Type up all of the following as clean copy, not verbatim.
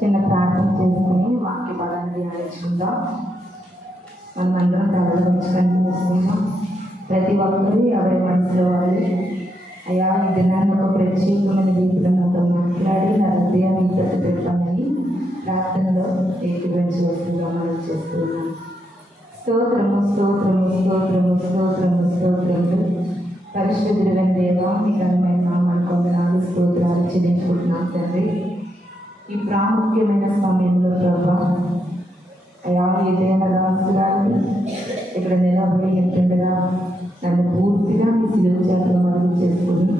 చిన్న ప్రార్థన చేసుకుని వాక్య పదాన్ని ధ్యానించుకుందాం. మనమందరం తలలు ఉంచుకొని చూసుకుందాం. ప్రతి ఒక్కరు ఎవరి మనసులో వాళ్ళు అయ్యా ఈ దినాన్ని ఒక ప్రత్యేకమైన రీతిలో నాతో మాట్లాడి నా హృదయాన్ని ఇద్దరు పెట్టామని ప్రార్థనలో ఏకీభవించవలసిందిగా మనం చేస్తున్నాం. స్తోత్రము స్తోత్రము స్తోత్రము స్తోత్రము స్తోత్రములు. పరిశుద్ధుడైన దేవా, మీ ఘనమైన నామానికి వందనాలు స్తోత్రాలు చెల్లించుకుంటున్నాం తండ్రి. ఈ ప్రాముఖ్యమైన సమయంలో ప్రభా అయ్యా ఏదైనా రాజు గారిని ఇక్కడ నిలబడి ఏంటంటగా నన్ను పూర్తిగా మీ సిలువ చేతలో మరుగు చేసుకుని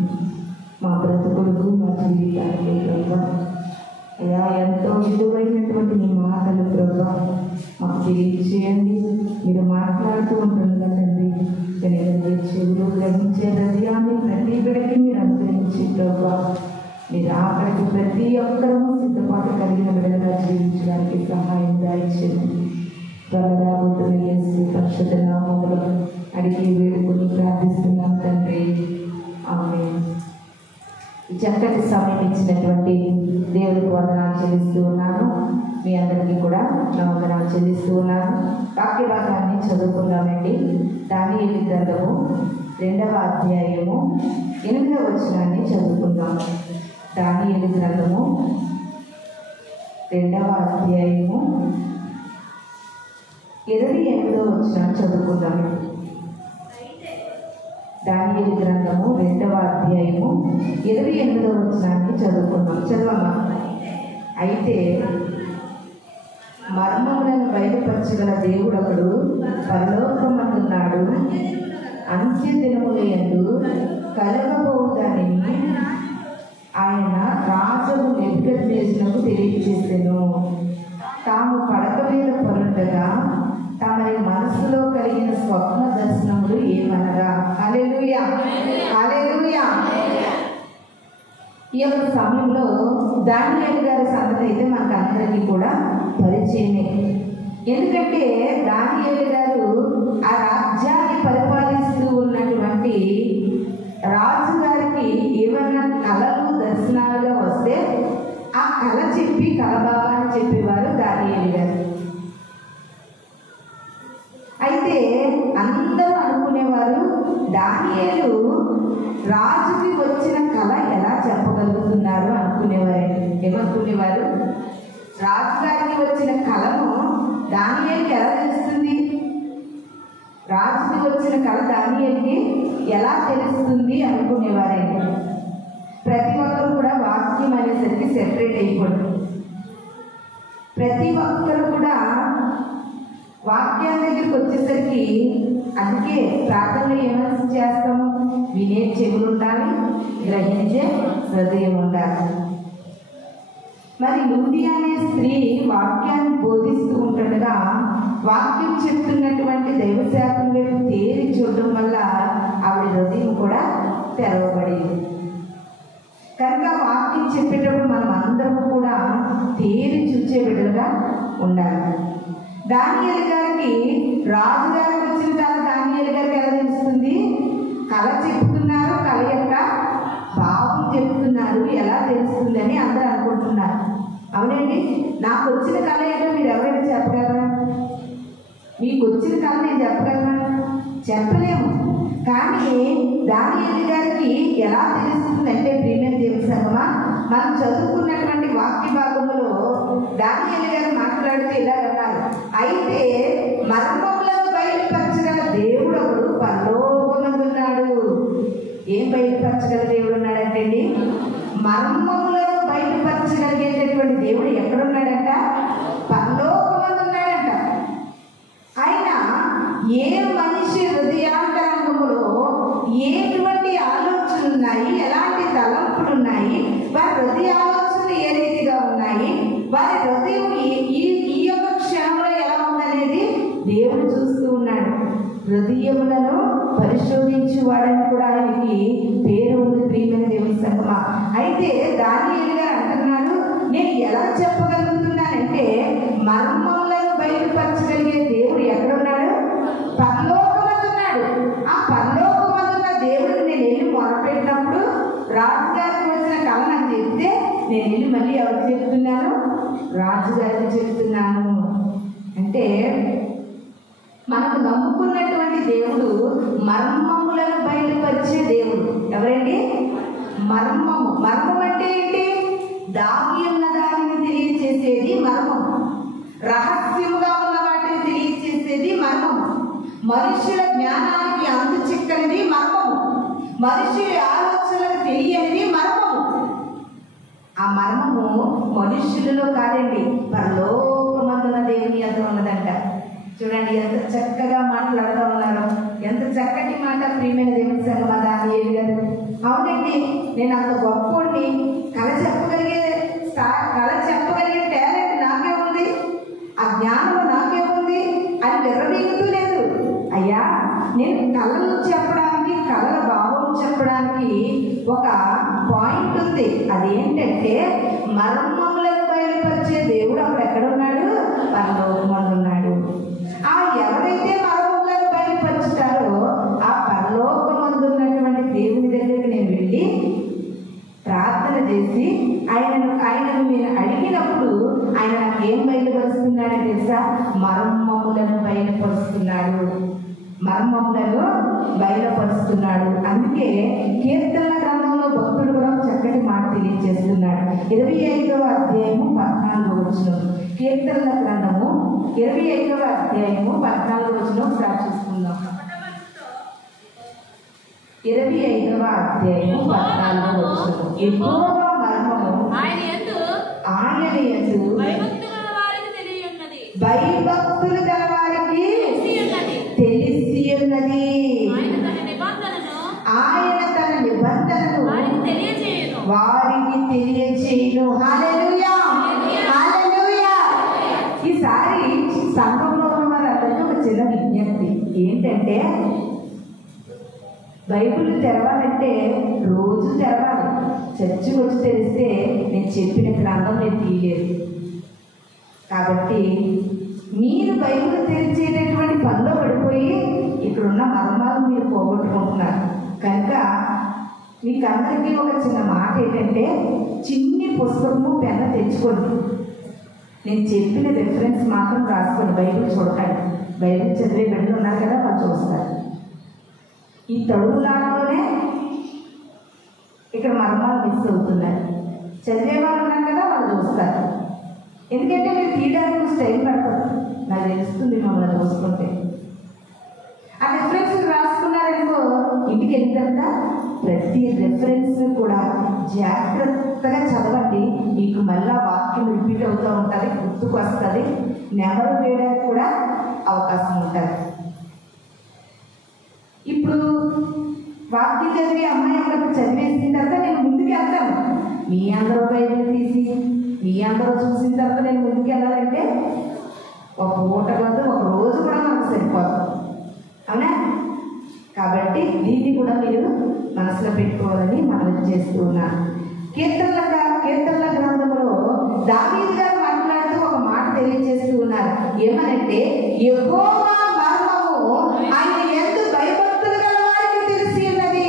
మా బ్రతుకులకు మా జీవితానికి ప్రభా అయ్యా ఎంతో విలువైనటువంటి మీ మాటలు ప్రభా మాకు తెలియచేయండి. మీరు మాట్లాడుతూ ఉంటుండగా తండ్రి చెవులు గ్రహించే హృదయాన్ని ప్రతి బిడ్డకి మీరు అనుగ్రహించి ప్రభా మీరు ఆఖరికి ప్రతి ఒక్కరూ సిద్ధపాటు కలిగిన బిడ్డగా జీవించడానికి సహాయం దాయించండి. త్వరరాబోతున్న యేసు పరిశుద్ధ నామములో అడిగి వేడుకొని ప్రార్థిస్తున్నాం తండ్రి, ఆమేన్. ఈ చక్కటి సమయం ఇచ్చినటువంటి దేవుడికి వందనాలు చెల్లిస్తూ ఉన్నాను. మీ అందరికీ కూడా నా వందనాలు చెల్లిస్తూ ఉన్నాను. వాక్య భాగాన్ని చదువుకుందామండి. దానియేలు గ్రంథము 2వ అధ్యాయము 8వ వచనాన్ని చదువుకుందాం. దానియేలు గ్రంథము 2వ అధ్యాయము 28వ వచనాన్ని చదువుకుందామండి. దానియేలు గ్రంథము 2వ అధ్యాయము 28వ వచనాన్ని చదువుకుందాం. చదవమ్మా. అయితే మర్మములను బయలుపరచగల దేవుడు ఒకడు పరలోకమందున్నాడు. అంత్య దినములందు కలగబోదానిని ఆయన రాజును నెబుకద్నెజరునకు తెలియజేసెను. తాము పడక మీద పరుండగా తమరి మనసులో కలిగిన స్వప్న దర్శనములు ఏమనగా. హల్లెలూయా, హల్లెలూయా. ఈ యొక్క సమయంలో దానియేలు గారి సంగతి అయితే మనకు అందరికీ కూడా పరిచయమే. ఎందుకంటే దానియేలు గారు ఆ రాజ్యాన్ని పరిపాలిస్తూ ఉన్నటువంటి రాజుగారికి ఏమన్నా కళలు దర్శనాలుగా వస్తే ఆ కళ చెప్పి కళభావాన్ని చెప్పేవారు దానియేలు గారు. అయితే అందరూ అనుకునేవారు దానియేలు రాజుకి వచ్చిన కళ ఎలా చెప్పగలుగుతున్నారు అనుకునేవారు. ఏమనుకునేవారు? రాజుగారికి వచ్చిన కళను దానియేలుకి ఎలా తెలుస్తుంది? రాజుకి వచ్చిన కళ దానియేలుకి ఎలా తెలుస్తుంది అనుకునేవారండి. ప్రతి ఒక్కరు కూడా వాక్యం అనేసరికి సెపరేట్ అయిపోయింది. ప్రతి ఒక్కరు కూడా వాక్యం దగ్గరికి వచ్చేసరికి అందుకే ప్రార్థనలో ఏమని చేస్తాము? వినే చెవులు ఉండాలి, గ్రహించే హృదయం ఉండాలి. మరి లూది అనే స్త్రీ వాక్యాన్ని బోధిస్తూ ఉంటుండగా వాక్యం చెప్తున్నటువంటి దైవ శాఖం వైపు తేరి చూడడం వల్ల ఆవిడ హృదయం కూడా తెరవబడింది. కనుక వాక్యం చెప్పేటప్పుడు మనం అందరం కూడా తేరి చూచే బిడ్డలుగా ఉండాలి. దానియేలు గారికి రాజుగారికి వచ్చిన కళ దానియేలు గారికి ఎలా తెలుస్తుంది? కళ చెప్తున్నారు, కళ యొక్క భావం చెప్తున్నారు, ఎలా తెలుస్తుంది అని అందరూ అనుకుంటున్నారు. అవునండి, నాకు వచ్చిన కళ ఏంటో మీరు ఎవరైనా చెప్పగలరా? మీకు వచ్చిన కళ నేను చెప్పగలరా? చెప్పలేము. కానీ దానియేలు గారికి ఎలా తెలుస్తుంది అంటే ప్రియమైన దేవుని సంగమా, మనం చదువుకున్నటువంటి వాక్య భాగంలో దానియేలు గారు మాట్లాడుతూ ఇలా అన్నారు. అయితే మర్మములను బయలుపరచగల దేవుడు ఒకడు పరలోకమందున్నాడు. ఏం బయలుపరచగల దేవుడు ఉన్నాడంటే అండి, మర్మములను బయలుపరచగలిగేటటువంటి దేవుడు ఎక్కడున్నాడంట? పరలోకమందున్నాడంట. ఆయన ఏ మనిషి హృదయాంతరంగంలో ఎటువంటి ఆలోచనలు ఉన్నాయి, ఎలాంటి తలంపులు ఉన్నాయి, వారి హృదయ ఆలోచనలు ఏ రీతిగా ఉన్నాయి, వారి హృదయం ఈ యొక్క క్షణంలో ఎలా ఉందనేది దేవుడు చూస్తూ ఉన్నాడు. హృదయములను పరిశోధించువాడని కూడా ఆయనకి పేరు ఉంది ప్రియమైన దేవుని సంగమా. అయితే దానియేలు గారు అంటున్నాడు, నేను ఎలా చెప్పగలుగుతున్నానంటే మర్మములను బయలుపరచగలిగే దేవుడు ఎక్కడున్నాడు? పరలోకమందున్నాడు. ఆ పరలోకమందున్న దేవుడికి నేను వెళ్ళి మొరపెట్టినప్పుడు రాజుగారికి వచ్చిన కళ నాకు చెప్తే నేను వెళ్ళి మళ్ళీ ఎవరికి చెప్తున్నాను? రాజుగారికి చెప్తున్నాను. అంటే మనకు నమ్ముకున్నటువంటి దేవుడు మర్మములను బయలుపరిచే దేవుడు. ఎవరండి? మర్మము. మర్మం అంటే ఏంటి? దాగి ఉన్న దానిని తెలియచేసేది మర్మం. రహస్యముగా ఉన్న వాటిని తెలియచేసేది మర్మం. మనుషుల జ్ఞానానికి అంతు చిక్కనిది మర్మము. మనుషుల ఆలోచనలకు తెలియనిది మర్మము. ఆ మర్మము మనుషులలో కాదండి, పరలోకమందున దేవుని యొద్ద ఉన్నదంట. చూడండి ఎంత చక్కగా మాట్లాడుతూ ఉన్నారు. ఎంత చక్కటి మాట ప్రియమైన దేవుని సంగమా దానియేలు గారు. అవునండి, నేను అంత గొప్పోడిని, కళ చెప్పగలిగే టాలెంట్ నాకే ఉంది, ఆ జ్ఞానం నాకే ఉంది అని విర్రవీగుతూ లేదు. అయ్యా, నేను కళలు చెప్పడానికి, కళల భావం చెప్పడానికి ఒక పాయింట్ ఉంది. అదేంటంటే మర్మములను బయలుపరిచే దేవుడు అక్కడ ఎక్కడున్నాడు? పరలోకమందున్నాడు. ఆ ఎవరైతే మర్మములను బయలుపరుచుతారో ఆ పరలోకమందున్నటువంటి దేవుని దగ్గరికి నేను వెళ్ళి ప్రార్థన చేసి ఆయనను నేను అడిగినప్పుడు ఆయన నాకు ఏం బయలుపరుస్తున్నాడో తెలుసా? మర్మములను బయలుపరుస్తున్నాడు. మర్మములను బయలుపరుస్తున్నాడు. అందుకే కీర్తనల గ్రంథంలో భక్తుడు కూడా చక్కటి మాట తెలియజేస్తున్నాడు. 25వ అధ్యాయము 14వ వచనం. కీర్తనల గ్రంథము 25వ అధ్యాయము 14వ వచనం స్టార్ట్ చేసుకుందాం. 25వ అధ్యాయము 14వ వచనం. యెహోవా మర్మము ఆయన యందు భయభక్తులు గల వారికి తెలిసి ఉన్నది. ఆయన తన నిబంధనను వారికి తెలియచేయును. హల్లెలూయా, హల్లెలూయా. ఈసారి సంఘంలో ఉన్న వారందరికీ ఒక చిన్న విజ్ఞప్తి ఏంటంటే, బైబిల్ తెరవాలంటే రోజు తెరవాలి. చర్చికి వచ్చి తెలిస్తే నేను చెప్పిన గ్రంథం నేను తీయలేదు. కాబట్టి మీరు బైబిల్ తెరిచేటటువంటి పనిలో పడిపోయి ఇక్కడున్న మర్మాలు మీరు పోగొట్టుకుంటున్నారు. కనుక మీకు అందరికీ ఒక చిన్న మాట ఏంటంటే, చిన్ని పుస్తకము పెన్న తెచ్చుకోండి. నేను చెప్పిన రెఫరెన్స్ మాత్రం రాసుకోండి. బైబిల్ చూడకండి. బైబిల్ చదివే బిడ్డలు ఉన్నారు కదా, వాళ్ళు చూస్తారు. ఈ తడులాటలోనే ఇక్కడ మర్మాలు మిస్ అవుతున్నాయి. చదివే వాళ్ళు ఉన్నారు కదా, వాళ్ళు చూస్తారు. ఎందుకంటే మీరు తీయడానికి స్టైల్ పడతారు. నాకు తెలుస్తుంది మమ్మల్ని చూసుకుంటే. ఆ రెఫరెన్స్ రాసుకున్నారనుకో, ఇంటికి వెళ్తాక ప్రతి రెఫరెన్స్ కూడా జాగ్రత్తగా చదవండి. మీకు మళ్ళా వాక్యం రిపీట్ అవుతూ ఉంటుంది, గుర్తుకు వస్తుంది, నెమరు వేయడానికి కూడా అవకాశం ఉంటుంది. ఇప్పుడు వాక్యం చదివి అమ్మాయి ఒకటి చదివేసిన తర్వాత నేను ముందుకు వెళ్తాను. మీ అందరూ బైబిల్ తీసి మీ అందరూ చూసిన తర్వాత నేను ముందుకు వెళ్ళాలంటే ఒక పూట కాదు, ఒక రోజు కూడా మనకు సరిపోదు. అవునా? కాబట్టి దీన్ని కూడా మీరు మనసులో పెట్టుకోవాలని మనం చేస్తూ ఉన్నాను. కీర్తనల గ్రంథంలో దావీదు గారు మాట్లాడుతూ ఒక మాట తెలియజేస్తూ ఉన్నారు. ఏమనంటే, యెహోవా మర్మము ఆయన యందు భయభక్తులు గల వారికి తెలిసి ఉన్నది.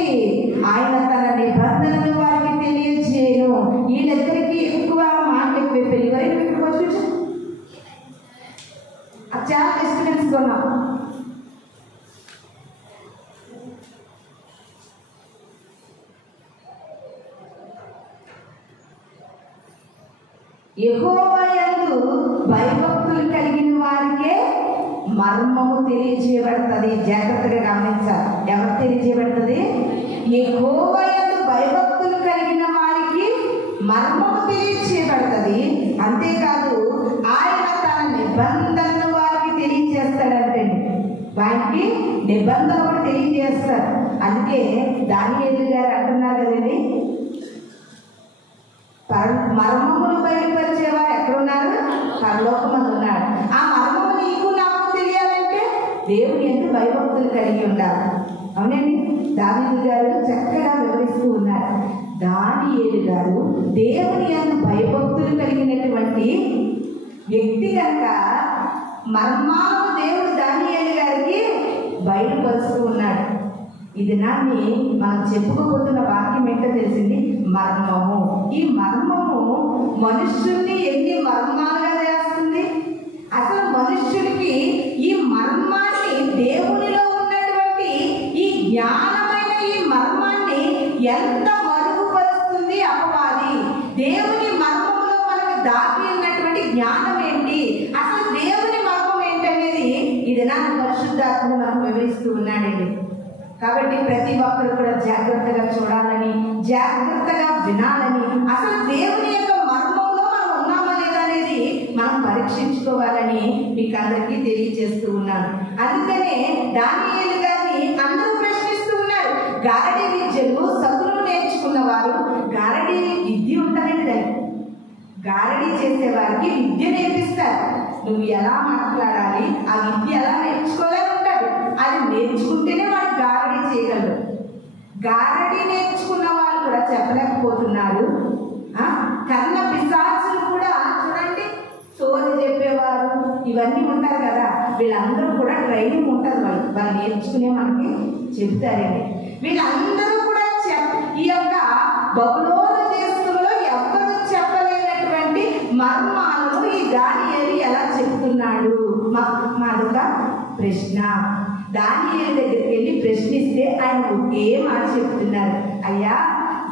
ఆయన తన నిబంధనలు వారికి తెలియజేయను. వీళ్ళిద్దరికీ ఎక్కువ మాట ఎక్కువ పెరిగారు. ఇక్కడికి వచ్చి చాలా డిస్టర్బెన్స్ కొన్నాం. యెహోవా యందు భయభక్తులు కలిగిన వారికే మర్మము తెలియజేయబడుతుంది. జాగ్రత్తగా గమనించాలి. ఎవరు తెలియజేయబడుతుంది? యెహోవా యందు భయభక్తులు కలిగిన వారికి మర్మము తెలియజేయబడుతుంది. అంతేకాదు, ఆయన తన నిబంధనలు వారికి తెలియజేస్తాడంటే, వారికి నిబంధన కూడా తెలియజేస్తాడు. అందుకే దానియేలు గారు అంటున్నారు కదండి, మర్మములు బయలుపరిచేవారు ఎక్కడున్నారు? పరలోకమందు ఉన్నాడు. ఆ మర్మము నీకు నాకు తెలియాలంటే దేవుని యందు భయభక్తులు కలిగి ఉండాలి. అవునండి, దావీదు గారు చక్కగా వివరిస్తూ ఉన్నారు. దానియేలు గారు దేవుని యందు భయభక్తులు కలిగినటువంటి వ్యక్తి కనుక మర్మాలను దేవుడు దానియేలు గారికి బయలుపరుస్తూ ఉన్నాడు. ఇది నాన్ని మనం చెప్పుకోబోతున్న వాక్యం ఏంటో తెలిసింది, మర్మము. ఈ మర్మము మనుష్యుల్ని ఎన్ని మర్మాలుగా చేస్తుంది. అసలు మనుష్యుడికి ఈ మర్మాన్ని, దేవునిలో ఉన్నటువంటి ఈ జ్ఞానమైన ఈ మర్మాన్ని ఎంత మరుగుపరుస్తుంది అపవాది. దేవుని మర్మంలో మనకు దాగి ఉన్నటువంటి జ్ఞానం ఏంటి, అసలు దేవుని మర్మం ఏంటనేది ఇది నా పరిశుద్ధాత్మ మనకు వివరిస్తూ ఉన్నాడండి. కాబట్టి ప్రతి ఒక్కరు కూడా జాగ్రత్తగా చూడాలని, జాగ్రత్తగా వినాలని, అసలు దేవుని యొక్క మర్మంలో మనం ఉన్నామా లేదా అనేది మనం పరీక్షించుకోవాలని మీకు అందరికీ తెలియజేస్తూ ఉన్నాను. అందుకనే దానియేలు గారిని అందరూ ప్రశ్నిస్తూ ఉన్నారు. గారడీ విద్యలు సతులు నేర్చుకున్న వారు, గారడీ విద్య ఉంటారండి, దాన్ని గారడీ చేసే వారికి విద్య నేర్పిస్తారు. నువ్వు ఎలా మాట్లాడాలి, ఆ విద్య ఎలా నేర్చుకోవాలని ఉంటాడు. అది నేర్చుకుంటేనే వాడు గారడీ చేయగలడు. గారడీ నేర్చుకున్న వాళ్ళు కూడా చెప్పలేకపోతున్నారు. కన్న పిశాచులు కూడా చూడండి, సోది చెప్పేవారు ఇవన్నీ ఉంటారు కదా, వీళ్ళందరూ కూడా ట్రైనింగ్ ఉంటుంది. వాళ్ళు నేర్చుకునే మనకి చెబుతారండి. వీళ్ళందరూ కూడా ఈ యొక్క బబులోను దేశంలో ఎవరు చెప్పలేనటువంటి మర్మాలను ఈ దానియేలు ఎలా చెప్తున్నాడు. మాదొక ప్రశ్న. దానియేలు దగ్గరికి వెళ్ళి ప్రశ్నిస్తే ఆయన ఒకే మాట చెప్తున్నారు. అయ్యా,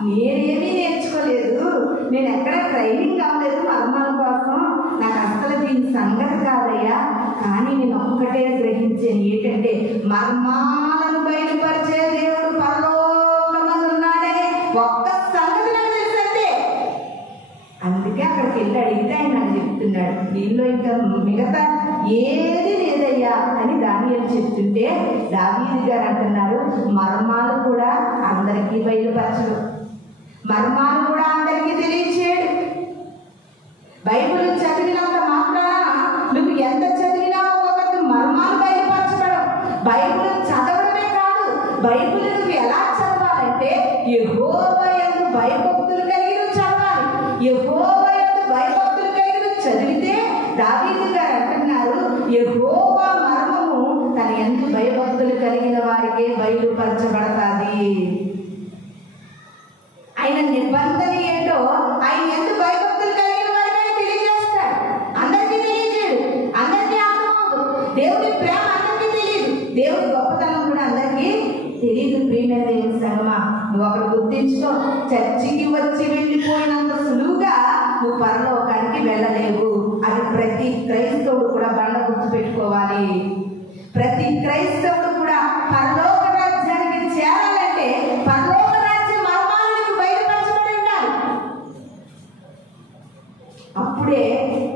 నేనేమీ నేర్చుకోలేదు, నేను ఎక్కడ ట్రైనింగ్ అవ్వలేదు మర్మాల కోసం, నాకు అసలు దీని సంగతి కాదయ్యా. కానీ నేను ఒక్కటే గ్రహించాను, ఏంటంటే మర్మాలను బయలుపరిచే దేవుడు పరలోకమందు ఉన్నాడని ఒక్క సంగతి నాకు తెలుసంటే. అందుకే అక్కడికి వెళ్ళి అడిగితే ఆయన నాకు చెప్తున్నాడు, దీనిలో ఇంకా మిగతా ఏది లేదయ్యా అని దానియేలు చెప్తుంటే దావీదు గారు అంటున్నారు, మర్మాలు కూడా అందరికీ బయలుపరచడు, మర్మాలు కూడా అందరికీ తెలియచేయడు. బైబిల్ చదివినంత మాత్రాన నువ్వు ఎంత చదివినా ఒకరికి మర్మాలు బయలుపరచడం. బైబిల్ చదవడమే కాదు, బైబిల్ నువ్వు ఎలా చదవాలంటే యెహోవా యందు భయభక్తులు కలిగి నువ్వు చదవాలి. యెహోవా యందు భయభక్తులు కలిగి నువ్వు చదివితే దావీదు గారు అంటున్నారు, యెహోవా మర్మము తన యందు భయభక్తులు కలిగిన వారికే బయలుపరచబడతాది. ఆయన నిబంధన ఏంటో ఆయన యందు భయభక్తులు కలిగిన వారికే తెలియజేస్తాడు. అందరికీ తెలియజేయడు, అందరికీ అర్థమవుదు. దేవుని ప్రేమ అందరికీ తెలియదు, దేవుని గొప్పతనం కూడా అందరికీ తెలియదు. ప్రియమైన దేవుని సంగమా, నువ్వు అక్కడ గుర్తించుకో, చర్చికి వచ్చి వెళ్ళిపోయినంత సులువుగా నువ్వు పరలోకానికి వెళ్ళలేవు. అది ప్రతి క్రైస్తవుడు కూడా బండ గుర్తు పెట్టుకోవాలి. ప్రతి క్రైస్తవుడు కూడా పరలోక రాజ్యానికి చేరాలంటే పరలోక రాజ్యం మర్మాలకు బయలుపరచబడి ఉండాలి. అప్పుడే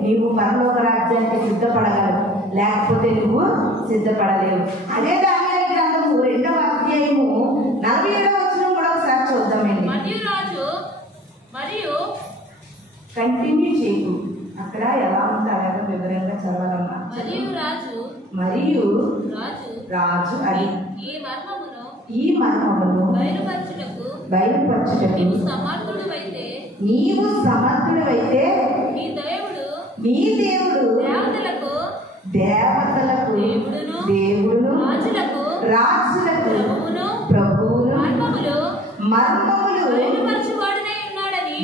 నీవు పరలోక రాజ్యానికి సిద్ధపడగలవు, లేకపోతే నువ్వు సిద్ధపడలేవు. అదే దానియేలు గ్రంథము 2వ అధ్యాయము 47వ వచనం కూడా ఒకసారి చూద్దామండి. మరియు కంటిన్యూ చేయకు, అక్కడ ఎలా ఉంటారో వివరంగా చదవాలమ్మా. మరియు రాజు అని ఈ మర్మమును బయలుపరచుటకు నీవు సమర్థుడవైతే నీ దేవుడు దేవతలకు దేవుడును రాజులకు ప్రభువును మర్మములు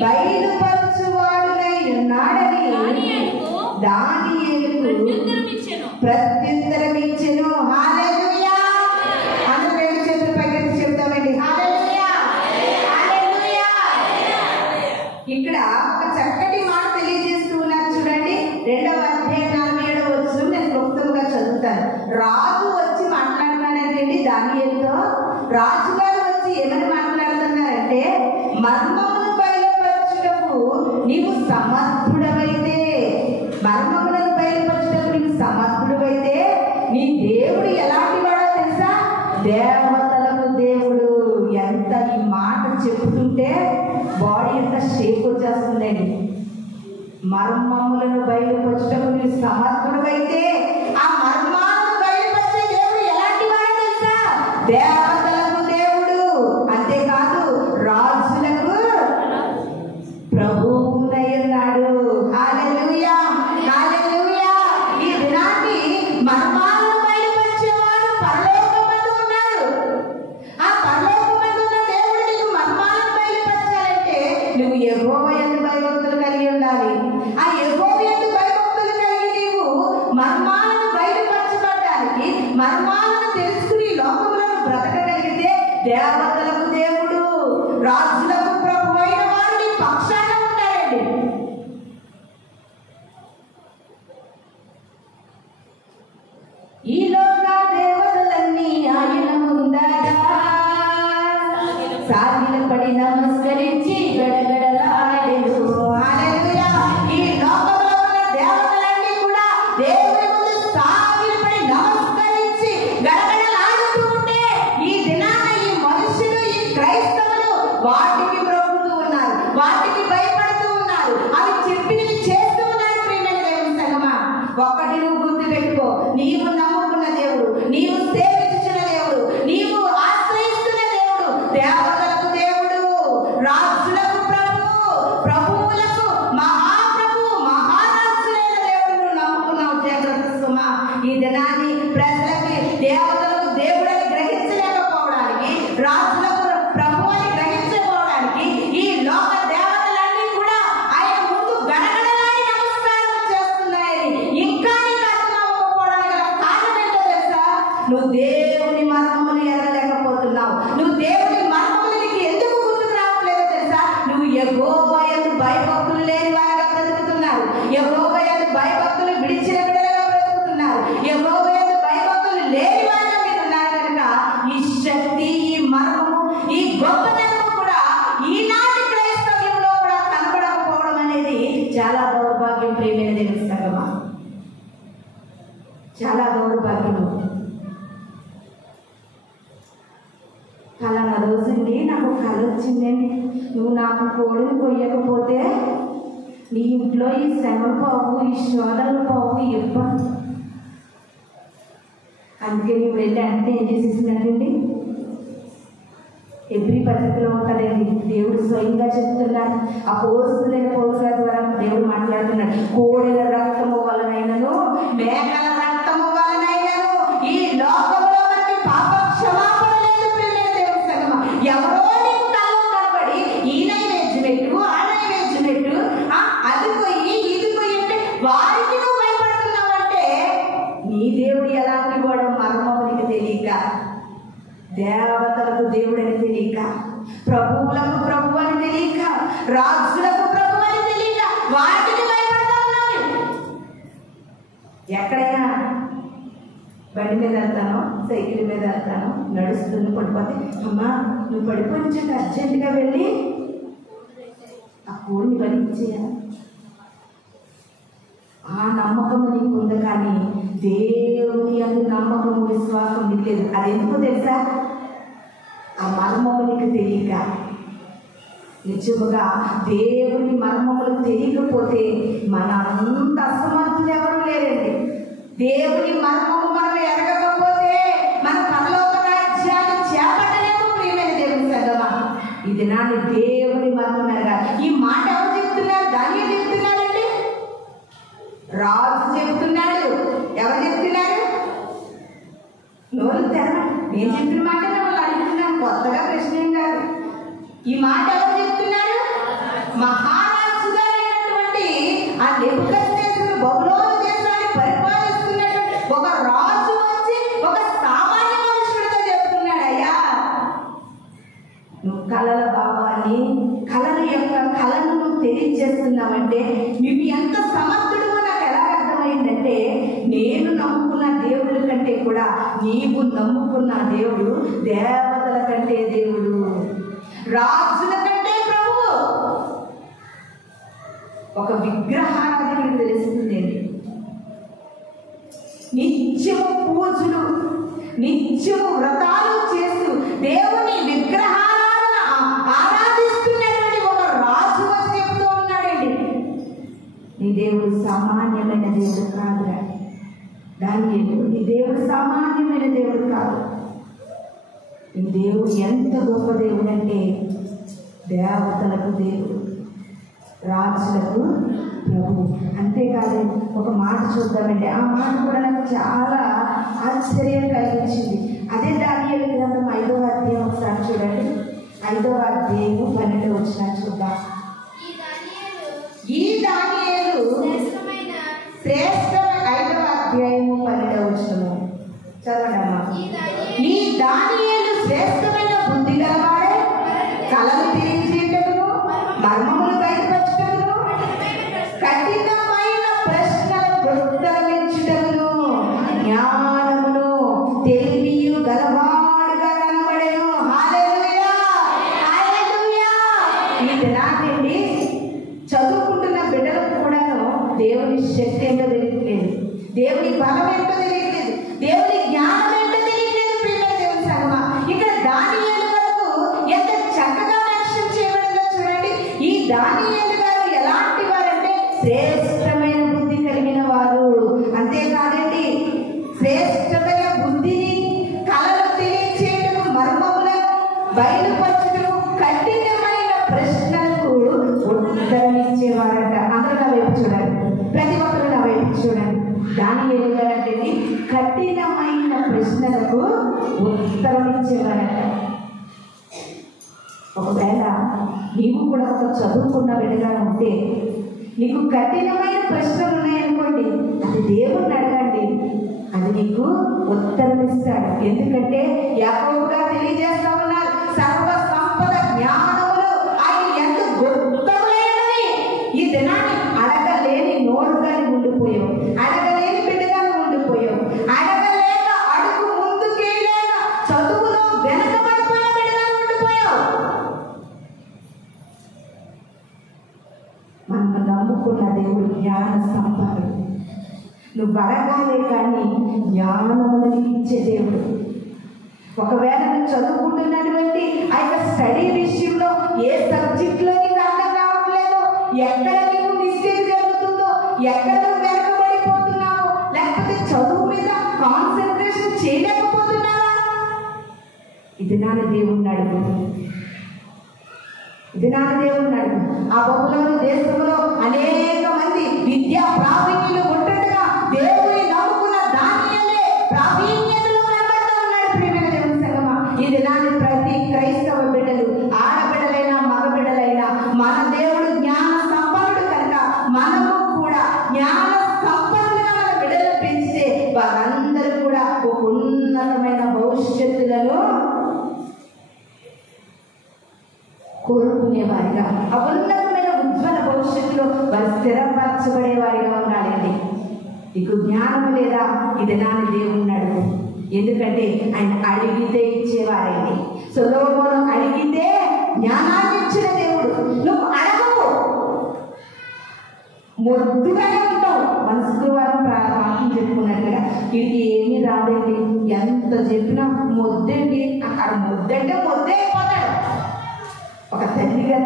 బయలుపరచువాడునై ఉన్నాడని దానియేలుకు ప్రత్యుత్తరమిచ్చెను. హల్లెలూయా. అందరూ రెండు చేతులు పైకెత్తి చెప్తామండి, హల్లెలూయా, హల్లెలూయా. ఇక్కడ ఒక చక్కటి మాట తెలియజేస్తూ ఉన్నారు చూడండి. 2వ అధ్యాయం 47వ వచనం నేను క్లుప్తంగా చదువుతాను. రాజు వచ్చి మాట్లాడుతున్నాడండి దానియేలుతో. రాజుగారు వచ్చి ఏమని మాట్లాడుతున్నారంటే, మర్మమును బయలుపరచుటకు నీవు సమర్థుడవైతే, మర్మములను బయలుపరచుటకు నీవు సమర్థుడవైతే నీ దేవుడు ఎలాంటి వాడో తెలుసా? దేవతలకు దేవుడు. ఎంత ఈ మాట చెప్తుంటే బాడీ ఎంత షేక్ వచ్చేస్తుందండి. మర్మములను బయలుపరచుటకు నీవు సమర్థుడవైతే ఆ మర్మాలను బయలుపరిచే దేవుడు ఎలాంటి వాడో తెలుసా? దేవతలకు దేవుడు. అంతేకాదు రాజులకు ప్రభువునై ఉన్నాడు. హల్లెలూయా, హల్లెలూయా. ఈ దినాన్ని మర్మాలను బయలుపరిచేవాడు పరలోకమందు ఉన్నాడు. ఆ పరలోకమందు ఉన్న దేవుడు నీకు మర్మాలను బయలుపరచాలంటే నువ్వు యెహోవా యందు భయభక్తులు కలిగి ఉండాలి. పడి నమస్కరించి గడగడలాడెను. హల్లెలూయా. ఈ లోకంలో ఉన్న దేవతలన్నీ కూడా దేవుని ముందు సాగిలపడి నమస్కరించి గడగడలాడుతూ ఉంటే ఈ దినాన ఈ మనుషులు, ఈ క్రైస్తవులు వాటికి ప్రభుతూ ఉన్నారు, వాటికి భయపడుతూ ఉన్నారు, అవి చెప్పినవి చేస్తూ ఉన్నారు. ప్రియమైన దేవుని సంగమా, ఒక్కటి నువ్వు గుర్తు పెట్టుకో, నీవు నమ్ముకున్న దేవుడు, నీవు సేవించిన దేవుడు, నీవు ఆశ్రయిస్తున్న దేవుడు దేవతలకు దేవుడు, రాజులకు ప్రభువు, ప్రభువులకు మహాప్రభు, మహారాజులైన దేవుడు నువ్వు నమ్ముకున్నావు. జాగ్రత్త సుమా. ఈ దినాన్ని ప్రజలకి దేవతలకు దేవుడని గ్రహించలేకపోవడానికి, రాజులకు ప్రభు అని గ్రహించకపోవడానికి ఈ లోక దేవతలన్నీ కూడా ఆయన ముందు గడగడలాడి నమస్కారం చేస్తున్నాయని ఇంకా నీకు అర్థం అవ్వకపోవడానికి గల కారణం ఏంటో తెలుసా? నువ్వు దేవుని మర్మములు ఎరగలేకపోతున్నావు. నువ్వు దేవుని మర్మములు నీకు ఎందుకు గుర్తుకు రావట్లేదో తెలుసా? నువ్వు యెహోవా యందు భయభక్తులు లేని వారిగా బ్రతుకుతున్నారు. యెహోవా యందు భయభక్తులు విడిచిన బిడ్డలుగా బ్రతుకుతున్నారు. యెహోవా యందు భయభక్తులు లేని వారిగా మీరు ఉన్నారు కనుక ఈ శక్తి, ఈ మర్మము, ఈ గొప్పతనము కూడా ఈనాటి క్రైస్తవ్యంలో కూడా కనపడకపోవడం అనేది చాలా దౌర్భాగ్యం. ప్రియమైన దేవుని సంగమా, చాలా దౌర్భాగ్యము. ఫలానా రోజండి నాకు కళ వచ్చిందండి, నువ్వు నాకు కోడిని కొయ్యకపోతే నీ ఇంట్లో ఈ శ్రమలు పోవు, ఈ శోధనలు పోవు, ఇబ్బంది. అందుకే నువ్వు వెళ్ళి అంటే ఏం చేసేసినట్టండి, ఎవ్రీ పద్ధతిలో ఉంటుందండి. దేవుడు స్వయంగా చెప్తున్నాడు, ఆ పోస్తులైన పౌరుల ద్వారా దేవుడు మాట్లాడుతున్నాడు. కోడెల రక్తము వలనైనను, మేకల రక్తము వలనైనను ఈ లోకంలో మనకి పాప క్షమాపణ లేదు. ప్రియమైన దేవుని సంగమా, ఎవరో నీకు కళ్ళు కనబడి ఈ నైవేద్యమెట్టు, ఆ నైవేద్యమెట్టు, అది పోయి ఇది పోయి అంటే వారికి నువ్వు భయపడుతున్నావంటే నీ దేవుడు ఎలాంటి వాడు మర్మము నీకు తెలియక, దేవతలకు దేవుడని తెలియక, ప్రభువులకు ప్రభు అని తెలియక, రాజులకు ప్రభు అని తెలియక వాటికి భయపడతా ఉన్నావు. ఎక్కడైనా బండి మీద వెళ్తాను, సైకిల్ మీద వెళ్తాను, నడుస్తుంది, పడిపోతే అమ్మా నువ్వు పడిపోయించండి, అర్జెంటుగా వెళ్ళి ఆ కోడిని బలించేయాలి. ఆ నమ్మకము నీకు ఉంది, కానీ దేవుని యందు నమ్మకము, విశ్వాసం నీకు లేదు. అది ఎందుకో తెలుసా? ఆ మర్మము నీకు తెలియక. నిజముగా దేవుని మర్మములు తెలియకపోతే మన అంత అసమర్థులు ఎవరు లేరండి. దేవుని మర్మము మనం ఎరగకపోతే మన పరలోక రాజ్యాన్ని చేపట్టలేము. ప్రియమైన దేవుని సంగమా, ఈ దినాన్ని దేవుని మర్మం ఎరగాలి. ఈ మాట ఎవరు చెప్తున్నారు? దానియేలు చెప్తున్నారండి, రాజు చెప్తున్నాడు. ఎవరు చెప్తున్నారు? నోరు తెర. నేను చెప్పిన మాట వాళ్ళు అడుగుతున్నాను, కొత్తగా ప్రశ్న ఏం కాదు. ఈ మాట ఎవరు చెప్తున్నారు? మహారాజు గారైనటువంటి ఆ నెబుకద్నెజరు బబులోను దేశాన్ని పరిపాలిస్తున్నటువంటి ఒక రాజు వచ్చి ఒక సామాన్య మనుషుడితో చెప్తున్నాడు, అయ్యా నువ్వు కళల భావాన్ని, కళల యొక్క కళను నువ్వు తెలియజేస్తున్నావంటే నువ్వు ఎంత సమర్థుడు నాకు ఎలా అర్థమైందంటే, నేను నమ్ముకున్న దేవుడి కంటే కూడా నీవు నమ్ముకున్న దేవుడు దేవతల కంటే దేవుడు, రాజుల కంటే ప్రభు. ఒక విగ్రహారాధకుడికి తెలుస్తుందండి, నిత్యము పూజలు, నిత్యము వ్రతాలు చేస్తూ దేవుని విగ్రహారాధన ఆరాధిస్తున్నటువంటి ఒక రాజు వచ్చి చెప్తూ ఉన్నాడండి, నీ దేవుడు సామాన్యమైన దేవుడు కాదురా. దానికి నీ దేవుడు సామాన్యమైన దేవుడు కాదు. ఈ దేవుడు ఎంత గొప్ప దేవుడు అంటే దేవతలకు దేవుడు, రాజులకు ప్రభు. అంతేకాదు, ఒక మాట చూద్దామండి. ఆ మాట కూడా నాకు చాలా ఆశ్చర్యం కలిగించింది. అదే దానియేలు గ్రంథం 5వ అధ్యాయం ఒకసారి చూడండి. 5వ అధ్యాయం 12వ వచనం చూద్దాం. ఈ దానియేలు శ్రేష్ఠ 5వ అధ్యాయం 12వ వచనం చదవండి అమ్మా. ఈ దానియేలు శ్రేష్టమైన బుద్ధి గలవాడే, కళలు తెలియజేయటమును, మర్మములు బయటపరచటమును, కఠినమైన ప్రశ్నలకు ఉత్తరమిచ్చుటమును, జ్ఞానమును తెలివియు గలవాడుగా కనబడెను. హల్లెలూయా, హల్లెలూయా. దేవుని శక్తి ఏంటో తెలియట్లేదు, దేవుని బలం ఏంటో తెలియట్లేదు, దేవుని జ్ఞానం ఏంటో తెలియట్లేదు. ప్రియమైన దేవుని సంగమా, ఇక్కడ దానియేలు వరకు ఎంత చక్కగా మెన్షన్ చేయబడిందో చూడండి. ఈ దానియేలు గారు ఎలాంటి వారంటే శ్రేష్టమైన బుద్ధి కలిగిన వారు. అంతేకాదండి, శ్రేష్టమైన బుద్ధిని, కళలు తెలియచేయటము, మర్మములను బయలుపరచటము, కఠినమైన ప్రశ్నలకు ఉత్తరమిచ్చేవారంట. అందరూ నా వైపు చూడండి, ప్రతి ఒక్కరు నా వైపు చూడండి. దానియేలు గారు అంటే కఠినమైన ప్రశ్నలకు ఉత్తరం ఇచ్చేవారంట. ఒకవేళ నీవు కూడా ఒక చదువుకున్న విధంగా ఉంటే నీకు కఠినమైన ప్రశ్నలు ఉన్నాయనుకోండి, అది దేవుణ్ణి అడగండి, అది నీకు ఉత్తరం ఇస్తాడు. ఎందుకంటే యాకోబు గారు తెలియజేస్తా ఉన్నారు, సర్వ సంపద జ్ఞానములు ఆయన ఎంత గొప్పమైనవి. ఈ దినాన్ని అడగలేని నోరుగాని ఉండిపోయావు, అడగలేని బిడ్డగాని ఉండిపోయావు, అడగలేక అడుగు ముందుకేయలేక చదువులో వెనకబడిపోయిన బిడ్డగాని ఉండిపోయావు. మనం నమ్ముకున్న దేవుడు జ్ఞాన సంపన్నుడు. నువ్వు అడగాలే కానీ జ్ఞానములను ఇచ్చే దేవుడు. ఒకవేళ నువ్వు చదువుకుంటున్నటువంటి ఆ యొక్క స్టడీ విషయంలో ఏ సబ్జెక్ట్లో నీకు అర్థం కావట్లేదు, ఎక్కడ నీకు మిస్టేక్ జరుగుతుందో, ఎక్కడ నువ్వు వెనకబడిపోతున్నావో, లేకపోతే చదువు మీద కాన్సన్ట్రేషన్ చేయలేకపోతున్నావా, ఇది నా దేవుణ్ణి అడుగు, ఇది నా దేవుణ్ణి అడుగు. ఆ బబులోను దేశంలో అనేక మంది విద్యా ప్రావీణ్యులు ఉండగా దేవుని నమ్ముకున్న దానియేలే ప్రావీణ్యతలో కనబడుతూ ఉన్నాడు. ప్రియమైన దేవుని సంగమా, ఈ దినాన్ని ప్రతి క్రైస్తవ బిడ్డలు, ఆడబిడ్డలైనా మగబిడ్డలైనా, మన దేవుడు జ్ఞాన సంపన్నుడు కనుక మనము కూడా జ్ఞాన సంపన్నులుగా మన బిడ్డలు పెంచితే వారందరూ కూడా ఒక ఉన్నతమైన భవిష్యత్తులను కోరుకునేవారిగా, ఆ ఉన్నతమైన ఉజ్వల భవిష్యత్తులో వారు స్థిరపరచబడే వారిగా ఉండాలండి. నీకు జ్ఞానం లేదా, ఇది నాన్న దేవుణ్ణి అడుగు. ఎందుకంటే ఆయన అడిగితే ఇచ్చేవారండి. సొలొమోను అడిగితే జ్ఞానాన్ని ఇచ్చిన దేవుడు. నువ్వు అడగవు, మొద్దుగానే ఉంటావు. మనసుకు వారు వాక్యం చెప్పుకున్నట్టుగా వీడికి ఏమీ రాదండి, ఎంత చెప్పినా మొద్దండి, అక్కడ మొద్దంటే మొద్దే అయిపోతాడు. ఒక తండ్రిగా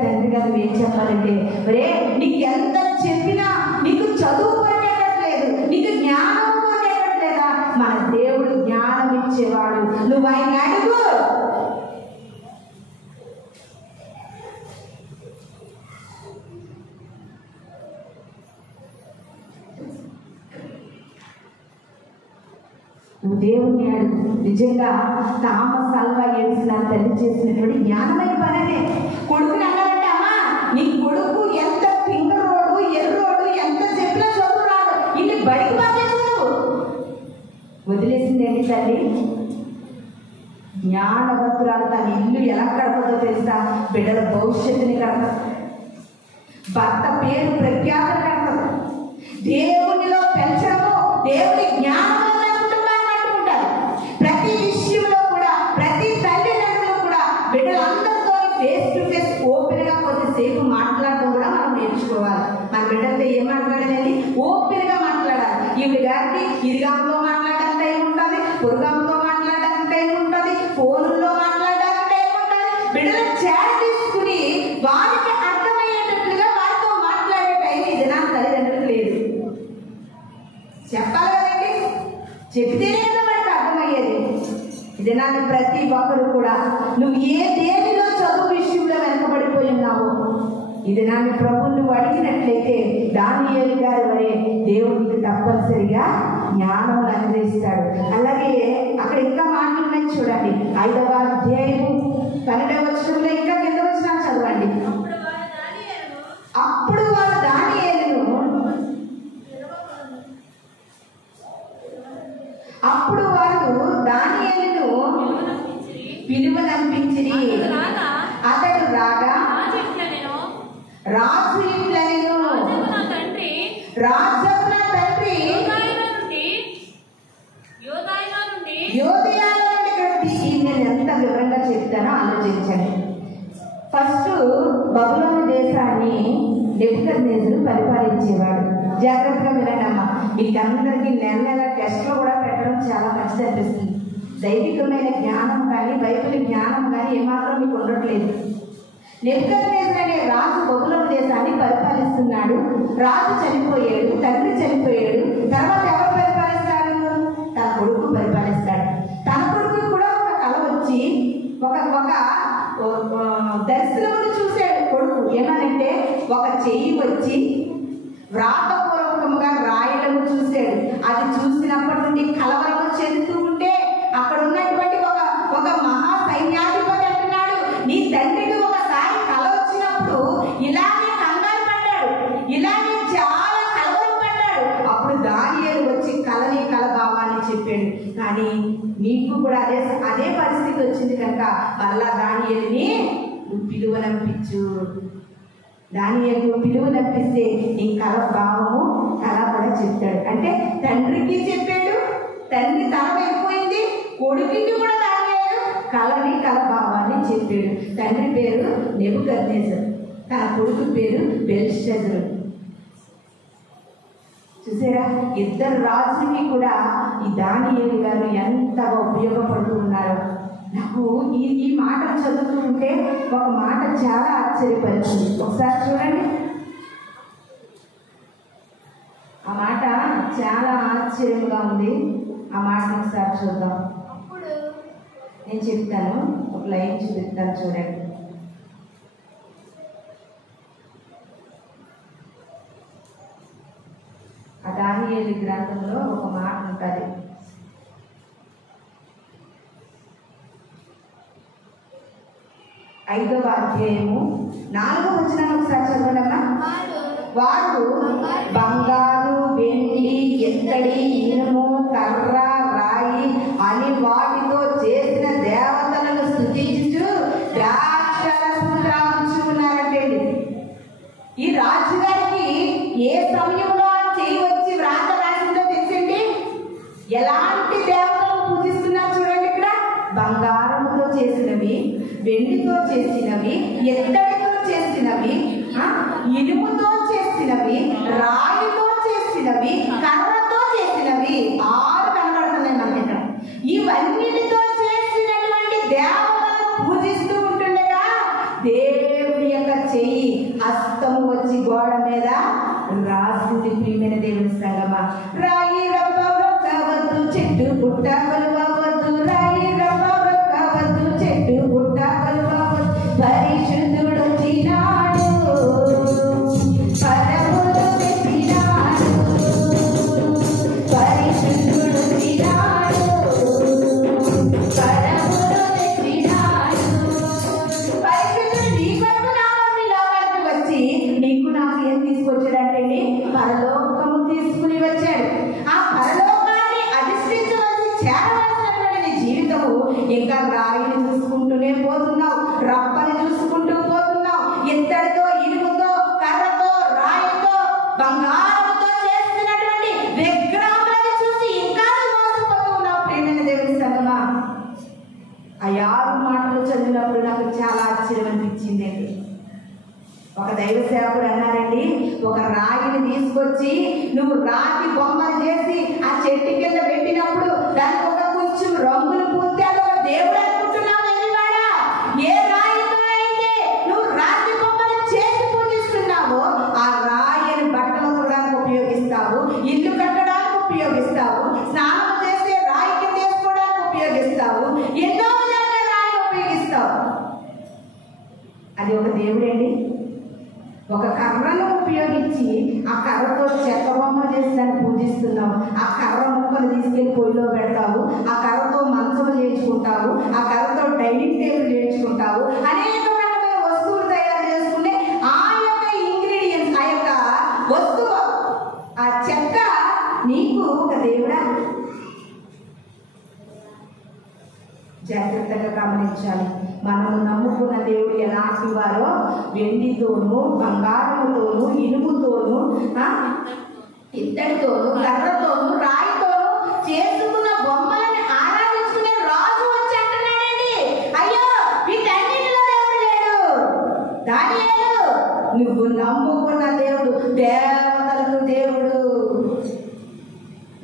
నువ్వేం చెప్పాలంటే, మరే నీకు ఎంత చెప్పినా నీకు చదువు కొరకేటట్లేదు, నీకు జ్ఞానం కొరకేటట్లేదా, మన దేవుడు జ్ఞానం ఇచ్చేవాడు. నువ్వు ఆయన అడుగు. నువ్వు దేవుణ్ణి అడుగు. నిజంగా థామస్ అల్వా ఎడిసన్ తల్లి చేసినటువంటి జ్ఞానమైన పననే. కొడుకుని అన్నారంటే, అమ్మా నీ కొడుకు ఎంత పింగరోడు, ఎర్రోడు, ఎంత చెప్పినా చదువు రాదు, ఇల్లు బడికి పంపించు. వదిలేసింది ఏంటి తల్లి? జ్ఞానవంతురాలు తన ఇల్లు ఎలా కడపదో తెలుసా? బిడ్డల భవిష్యత్తుని కడతారు, భర్త పేరు ప్రఖ్యాతలు కడతారు, దేవునిలో పెంచడము, దేవుని జ్ఞానం ప్రతి విషయంలో కూడా, ప్రతి తల్లిదండ్రులు కూడా బిడ్డలందరితో ఫేస్ టు ఫేస్ ఓపెన్ గా కొద్దిసేపు మాట్లాడడం కూడా మనం నేర్చుకోవాలి. మన బిడ్డలతో ఏం మాట్లాడాలండి? ఓపెన్ గా మాట్లాడాలి. ఈవిడ గారికి ఇరుగాంతో మాట్లాడడానికి టైం ఉంటుంది, పొరుగాంతో మాట్లాడడానికి టైం ఉంటుంది, ఫోన్లో మాట్లాడడానికి టైం ఉంటుంది. బిడ్డల చాట్ తీసుకుని వారికి అర్థమయ్యేటట్లుగా వారితో మాట్లాడే టైం ఇది నా తల్లిదండ్రులకు లేదు. చెప్పాలి కదండి, చెప్తేనే కదా వాడికి అర్థమయ్యేది. ఇది నాకు ప్రతి ఒక్కరు కూడా నువ్వు ఏ దేనిలో చదువు విషయంలో వెనకబడిపోయి ఉన్నావు, ఇది నాకు ప్రభువు నువ్వు అడిగినట్లయితే దానియేలు గారి వరే దేవుడికి తప్పనిసరిగా జ్ఞానం అనుగ్రహిస్తాడు. అలాగే అక్కడ ఇంకా మాటలు ఉన్నాయి చూడండి. 5వ అధ్యాయము 12వ వచనంలో ఇంకా కింద వచ్చినా చదవండి. అప్పుడు వారు దానియేలును పిలువనంపించిరి. అతడు రాగా రాజు ఇంట్లనెను, రాజు నా తండ్రి యోదయాల నుండి కట్టి. నేను ఎంత వివరంగా చెప్తానో ఆలోచించండి. ఫస్ట్ బబులోను దేశాన్ని నెబుకద్నెజరు పరిపాలించేవాడు. జాగ్రత్తగా వినండి అమ్మా. మీకందరికీ నెల నెల టెస్ట్లో కూడా పెట్టడం చాలా మంచిది అనిపిస్తుంది. దైవికమైన జ్ఞానం కానీ బైబిల్ జ్ఞానం కానీ ఏమాత్రం మీకు ఉండట్లేదు. నెబుకద్నెజరు అనే రాజు బబులోను దేశాన్ని పరిపాలిస్తున్నాడు. రాజు చనిపోయాడు, తండ్రి చనిపోయాడు. తర్వాత ఎవరు పరిపాలిస్తారు? తన కొడుకు పరిపాలిస్తాడు. తన కొడుకు కూడా ఒక కల వచ్చి ఒక దర్శనమును చూశాడు కొడుకు. ఏమనంటే ఒక చెయ్యి వచ్చి వ్రాతపూర్వకముగా రాయడము చూశాడు. అది చూసినప్పటి నుండి కలవరము చెందుతూ ఉంటే అక్కడ ఉన్నటువంటి ఒక మహా సైన్యాధిపతి అంటున్నాడు, నీ తండ్రికి ఒకసారి కల వచ్చినప్పుడు ఇలాగే కంగారు పడ్డాడు, ఇలాగే చాలా కలవరం పడ్డాడు. అప్పుడు దానియేలు వచ్చి కలని కల భావాన్ని చెప్పాడు. కానీ నీకు కూడా అదే పరిస్థితి వచ్చింది కనుక మళ్ళా దానియేలుని పిలువనంపించు. దానియేలు పిలువనంపిస్తే నీ కల భావము కల కూడా చెప్తాడు. అంటే తండ్రికి చెప్పాడు, తండ్రి తరం అయిపోయింది, కొడుకుకి కూడా దానియేలు కలని కల భావాన్ని చెప్పాడు. తండ్రి పేరు నెబుకద్నెజరు, తన కొడుకు పేరు బెల్షస్సరు. చూసారా, ఇద్దరు రాజులకి కూడా ఈ దానియేలు గారు ఎంతగా ఉపయోగపడుతూ ఉన్నారు. నాకు ఈ మాటలు చదువుతూ ఉంటే ఒక మాట చాలా ఆశ్చర్యపరిచింది. ఒకసారి చూడండి, ఆ మాట చాలా ఆశ్చర్యంగా ఉంది. ఆ మాటను ఒకసారి చూద్దాం. నేను చెప్తాను, ఒక లైన్ చూపిస్తాను చూడండి. ఆ దానియేలు గ్రంథంలో ఒక మాట ఉంటుంది. 5వ అధ్యాయము 4వ వచనం ఒకసారి చదవండమ్మా. వారు బంగారు, వెండి, ఇత్తడి, ఇనుము, కర్ర, రాయి అని వాటితో చేసిన దేవతలను స్తుతించుచు ద్రాక్షరసము త్రాగుచున్నారంటే ఈ రాజుగారికి ఏ సమయంలో చేయవచ్చి వ్రాత రాసిందో తెలుసండి. ఎలాంటి దేవతలను పూజిస్తున్నారు చూడండి. ఇక్కడ బంగారంతో చేసినవి, వెండితో చేసినవి, ఎత్తడితో చేసినవి, ఇనుముతో చేసినవి, రాయితో చేసినవి, కర్రతో చేసినవి 6 కనబడుతున్నాయి మనకి ఇక్కడ. ఇవన్నిటితో చేసినటువంటి దేవతలను పూజిస్తూ ఉంటుండగా దేవుని యొక్క చెయ్యి హస్తము వచ్చి గోడ మీద రాసింది. ప్రియమైన దేవుని సంగమా, రాయి రవ్వ కావద్దు, చెట్టు పుట్ట కలువవద్దు, రాయి రవ్వ కావద్దు, చెట్టు పుట్ట కలువవద్దు, పరిశుద్ధుడు వచ్చినాడు, పరమును పెట్టినాడు, పరిశుద్ధుడు వచ్చినాడు, పరమును తెచ్చినాడు. పరిశుద్ధుడు నీ కొరకు నా కొరకు లోకానికి వచ్చి నీకు నాకు ఏం తీసుకొచ్చాడంటే పరలోకము తీసుకుని వచ్చాడు. ఆ పరలోకాన్ని అధిష్ఠించవలసి చేరవలసినటువంటి నీ జీవితము ఇంకా రాయిని చూసుకుంటూనే పోతున్నావు, రప్పని చూసుకుంటూ పోతున్నావు. ఇత్తడితో, ఇనుముతో, కర్రతో, రాయితో, బంగారంతో చేస్తున్నటువంటి విగ్రహాలను చూసి ఇంకా మోసపోతూ ఉన్నావు. ప్రియమైన దేవుని సంగమా, ఆ 6 మాటలు చదివినప్పుడు నాకు చాలా ఆశ్చర్యం అనిపించిందండి. ఒక దైవ సేవకుడు అన్నారండి, ఒక రాయిని తీసుకొచ్చి నువ్వు రాతి బొమ్మలు చేసి ఆ చెట్టు కింద పెట్టినప్పుడు దానికి ఒక కొంచెం రంగులు పూస్తే అది ఒక దేవుడు అనుకుంటున్నావు. వెళ్ళివాడా, ఏ రాయితో అయితే నువ్వు రాతి బొమ్మలు చేసి పూజిస్తున్నావో ఆ రాయిని బట్టలు ఉతకడానికి ఉపయోగిస్తావు, ఇల్లు కట్టడానికి ఉపయోగిస్తావు, స్నానం చేసే రాయి కింద వేసుకోవడానికి ఉపయోగిస్తావు, ఎన్నో విధాలుగా రాయిని ఉపయోగిస్తావు. అది ఒక దేవుడండి. ఒక కర్రను ఉపయోగించి ఆ కర్రతో చెక్క బొమ్మలు చేసి దాన్ని పూజిస్తున్నావు. ఆ కర్ర ముక్కలు తీసుకెళ్లి పొయ్యిలో పెడతావు, ఆ కర్రతో మంచం చేయించుకుంటావు, ఆ కర్రతో డైనింగ్ టేబుల్ చేయించుకుంటావు, అనేక రకమైన వస్తువులు తయారు చేసుకునే ఆ యొక్క ఇంగ్రీడియంట్స్, ఆ యొక్క వస్తువు, ఆ చెక్క నీకు ఒక దేవుడా? జాగ్రత్తగా గమనించాలి. మనము నమ్ముకున్న దేవుడు ఎలాంటి వారో వెండితోనూ, బంగారముతోనూ, ఇనుముతోనూ, ఇత్తడితోనూ, కర్రతోనూ, రాయితోనూ చేసుకున్న బొమ్మలని ఆరాధించుకునే రాజు వచ్చి అంటున్నాడండి, అయ్యో వీటన్నిటిలో దేవుడు లేడు. దానియేలు, నువ్వు నమ్ముకున్న దేవుడు దేవతలకు దేవుడు,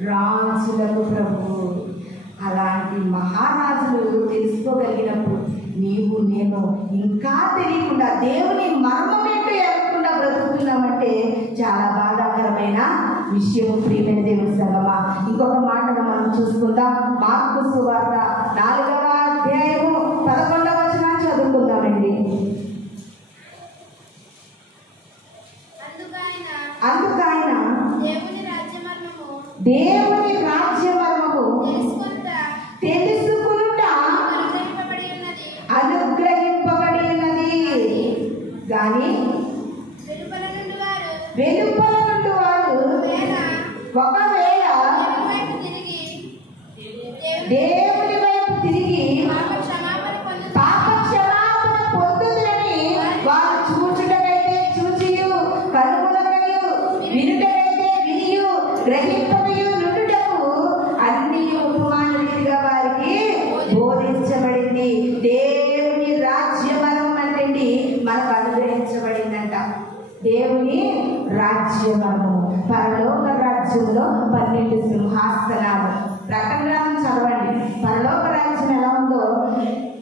రాజులకు ప్రభు. అలాంటి మహారాజులు తెలుసుకోగలిగినప్పుడు నీవు నేను ఇంకా తెలియకుండా దేవుని మర్మమేంటో ఎరగకుండా బ్రతుకుతున్నామంటే చాలా బాధాకరమైన విషయం. ప్రియమైన దేవుని సంగమా, ఇంకొక మాటను మనం చూసుకుందాం. మార్కు సువార్త 4వ అధ్యాయము 11వ వచనం చదువుకుందామండి. అందుకైన దేవుని రాజ్య మర్మము తెలుసుకొనుట అనుగ్రహింపబడి ఉన్నది గాని వెలుపల నుండి వారు ఒకవేళ దేవుని వైపు తిరిగి పాప క్షమాపణ పొందుదురని వారు చూచుటకైతే చూచియు, కనుగొనకయు, వినుటకైతే వినియు, గ్రహింపకయు నుండుటకు అన్ని ఉపమాన రీతిగా వారికి బోధించబడింది. దేవుని రాజ్యమరం అంటే మనకు అనుగ్రహించబడిందంట. దేవుని రాజ్యమరము, పరలోక రాజ్యంలో 12 సింహాసనాలు. ప్రకటన గ్రంథం చదవండి. పరలోక రాజ్యం ఎలా ఉందో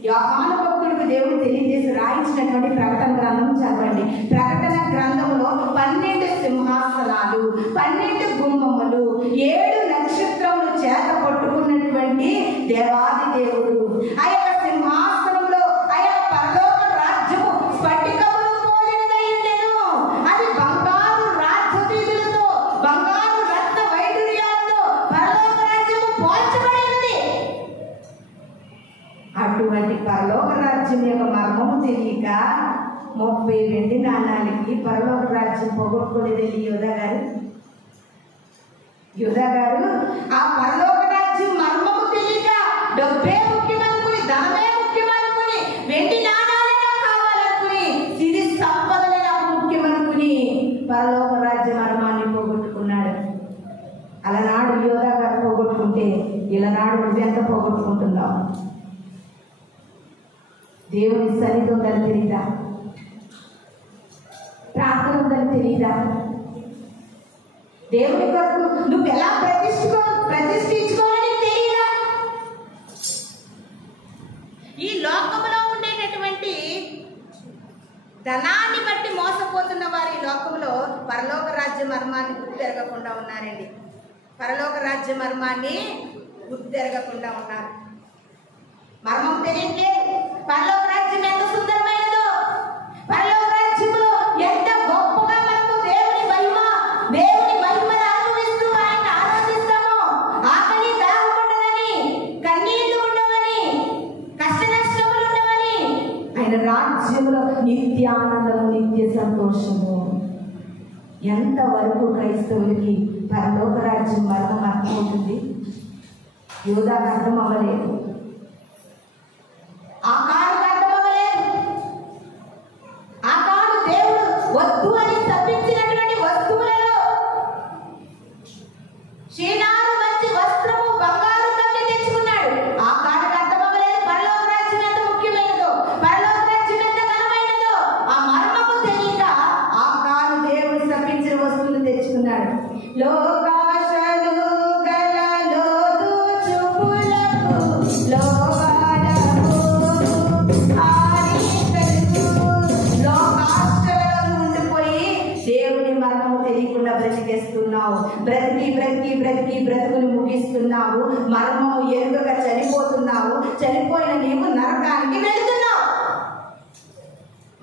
యోహాను భక్తుడికి దేవుడు తెలియజేసి రాయించినటువంటి ప్రకటన గ్రంథం చదవండి. ప్రకటన గ్రంథంలో 12 సింహాసనాలు, 12 గుమ్మములు, 7 నక్షత్రములు చేత పట్టుకున్నటువంటి దేవాది దేవుడు. ఆ యొక్క సింహాసనంలో ఆ యొక్క పరలోక రాజ్యము స్ఫటికములు పోలినదై ఉండెను. అది బంగారు రాజవీధులతో, బంగారు రత్న వైడూర్యాలతో పరలోక రాజ్యము పోల్చబడినది. అటువంటి పరలోక రాజ్యం యొక్క మర్మము తెలియక 30 వెండి నాణాలకి పరలోక రాజ్యం పోగొట్టుకోలేదండి యోధా గారు. ఆ పరలోక రాజ్యం మర్మము తెలియక డబ్బే ముఖ్యమనుకుని, ధనమే ముఖ్యమనుకుని, వెండి నాణాలే కావాలనుకుని, సిరి సంపదలే నాకు ముఖ్యమనుకుని పరలోక రాజ్య మర్మాన్ని పోగొట్టుకున్నాడు. అలనాడు యోధా గారు పోగొట్టుకుంటే ఇలనాడు నువ్వెంత పోగొట్టుకుంటున్నావు? దేవుని సన్నిధి ఉందని తెలియదా? ప్రార్థన ఉందని తెలియదా? దేవుని కొరకు నువ్వు ఎలా ప్రతిష్ఠించుకోవాలని తెలియదా? ఈ లోకంలో ఉండేటటువంటి ధనాన్ని బట్టి మోసపోతున్న వారు ఈ లోకంలో పరలోక రాజ్య మర్మాన్ని గుర్తెరగకుండా ఉన్నారండి. పరలోక రాజ్య మర్మాన్ని గుర్తెరగకుండా ఉన్నారు. మర్మం తెలియట్లేదు. పరలోక రాజ్యం ఎంత సుందరమైనదో, పరలోక రాజ్యంలో ఎంత గొప్పగా మనకు దేవుని మహిమను అనుభవిస్తూ ఆయన ఆరాధిస్తామో, ఆకలి దాహం ఉండదని, కన్నీళ్లు ఉండవని, కష్ట నష్టములు ఉండవని, ఆయన రాజ్యంలో నిత్యానందము, నిత్య సంతోషము. ఎంతవరకు క్రైస్తవులకి పరలోక రాజ్యం మర్మం అర్థమవుతుంది? యోధాకు అర్థం అవ్వలేదు, ఆ కారుకు అర్థం అవ్వలేదు. ఆ కారు దేవుడు వద్దు అని తప్పించినటువంటి వస్తువులలో క్షీణాలు, మంచి వస్త్రము, బంగారు కమ్మి తెచ్చుకున్నాడు. ఆ కారుకు అర్థం అవ్వలేదు పరలోక రాజ్యం ఎంత ముఖ్యమైనదో, పరలోక రాజ్యం ఎంత ఘనమైనదో. ఆ మర్మము తెలియక ఆ కారు దేవుడు తప్పించిన వస్తువులు తెచ్చుకున్నాడు. లోకాశలు గల లోదు చూపులకు దేవుని మర్మము తెలియకుండా బ్రతికేస్తున్నావు. బ్రతుకుని ముగిస్తున్నావు. మర్మము ఎరుగగా చనిపోతున్నావు. చనిపోయిన నీవు నరకానికి వెళుతున్నావు.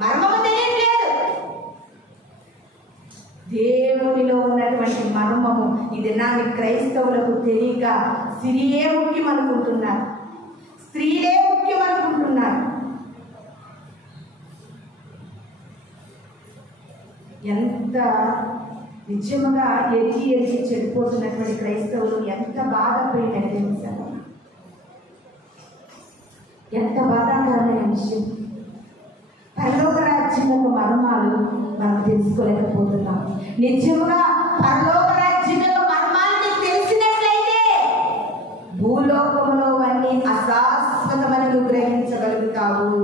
మర్మము తెలియట్లేదు. దేవునిలో ఉన్నటువంటి మర్మము ఇది నాని క్రైస్తవులకు తెలియక స్త్రీయే ముఖ్యం అనుకుంటున్నారు, స్త్రీలే ముఖ్యం అనుకుంటున్నారు. ఎంత నిజముగా ఎరిగి చెడిపోతున్నటువంటి క్రైస్తవులు ఎంత బాధపడినట్టు తెలుసారు. ఎంత బాధాకరమైన విషయం. పరలోక రాజ్యం యొక్క మర్మాలు మనం తెలుసుకోలేకపోతున్నాం. నిజముగా పరలోక రాజ్యం యొక్క మర్మాన్ని తెలిసినట్లయితే భూలోకంలో అన్ని అశాశ్వతమని గ్రహించగలుగుతావు.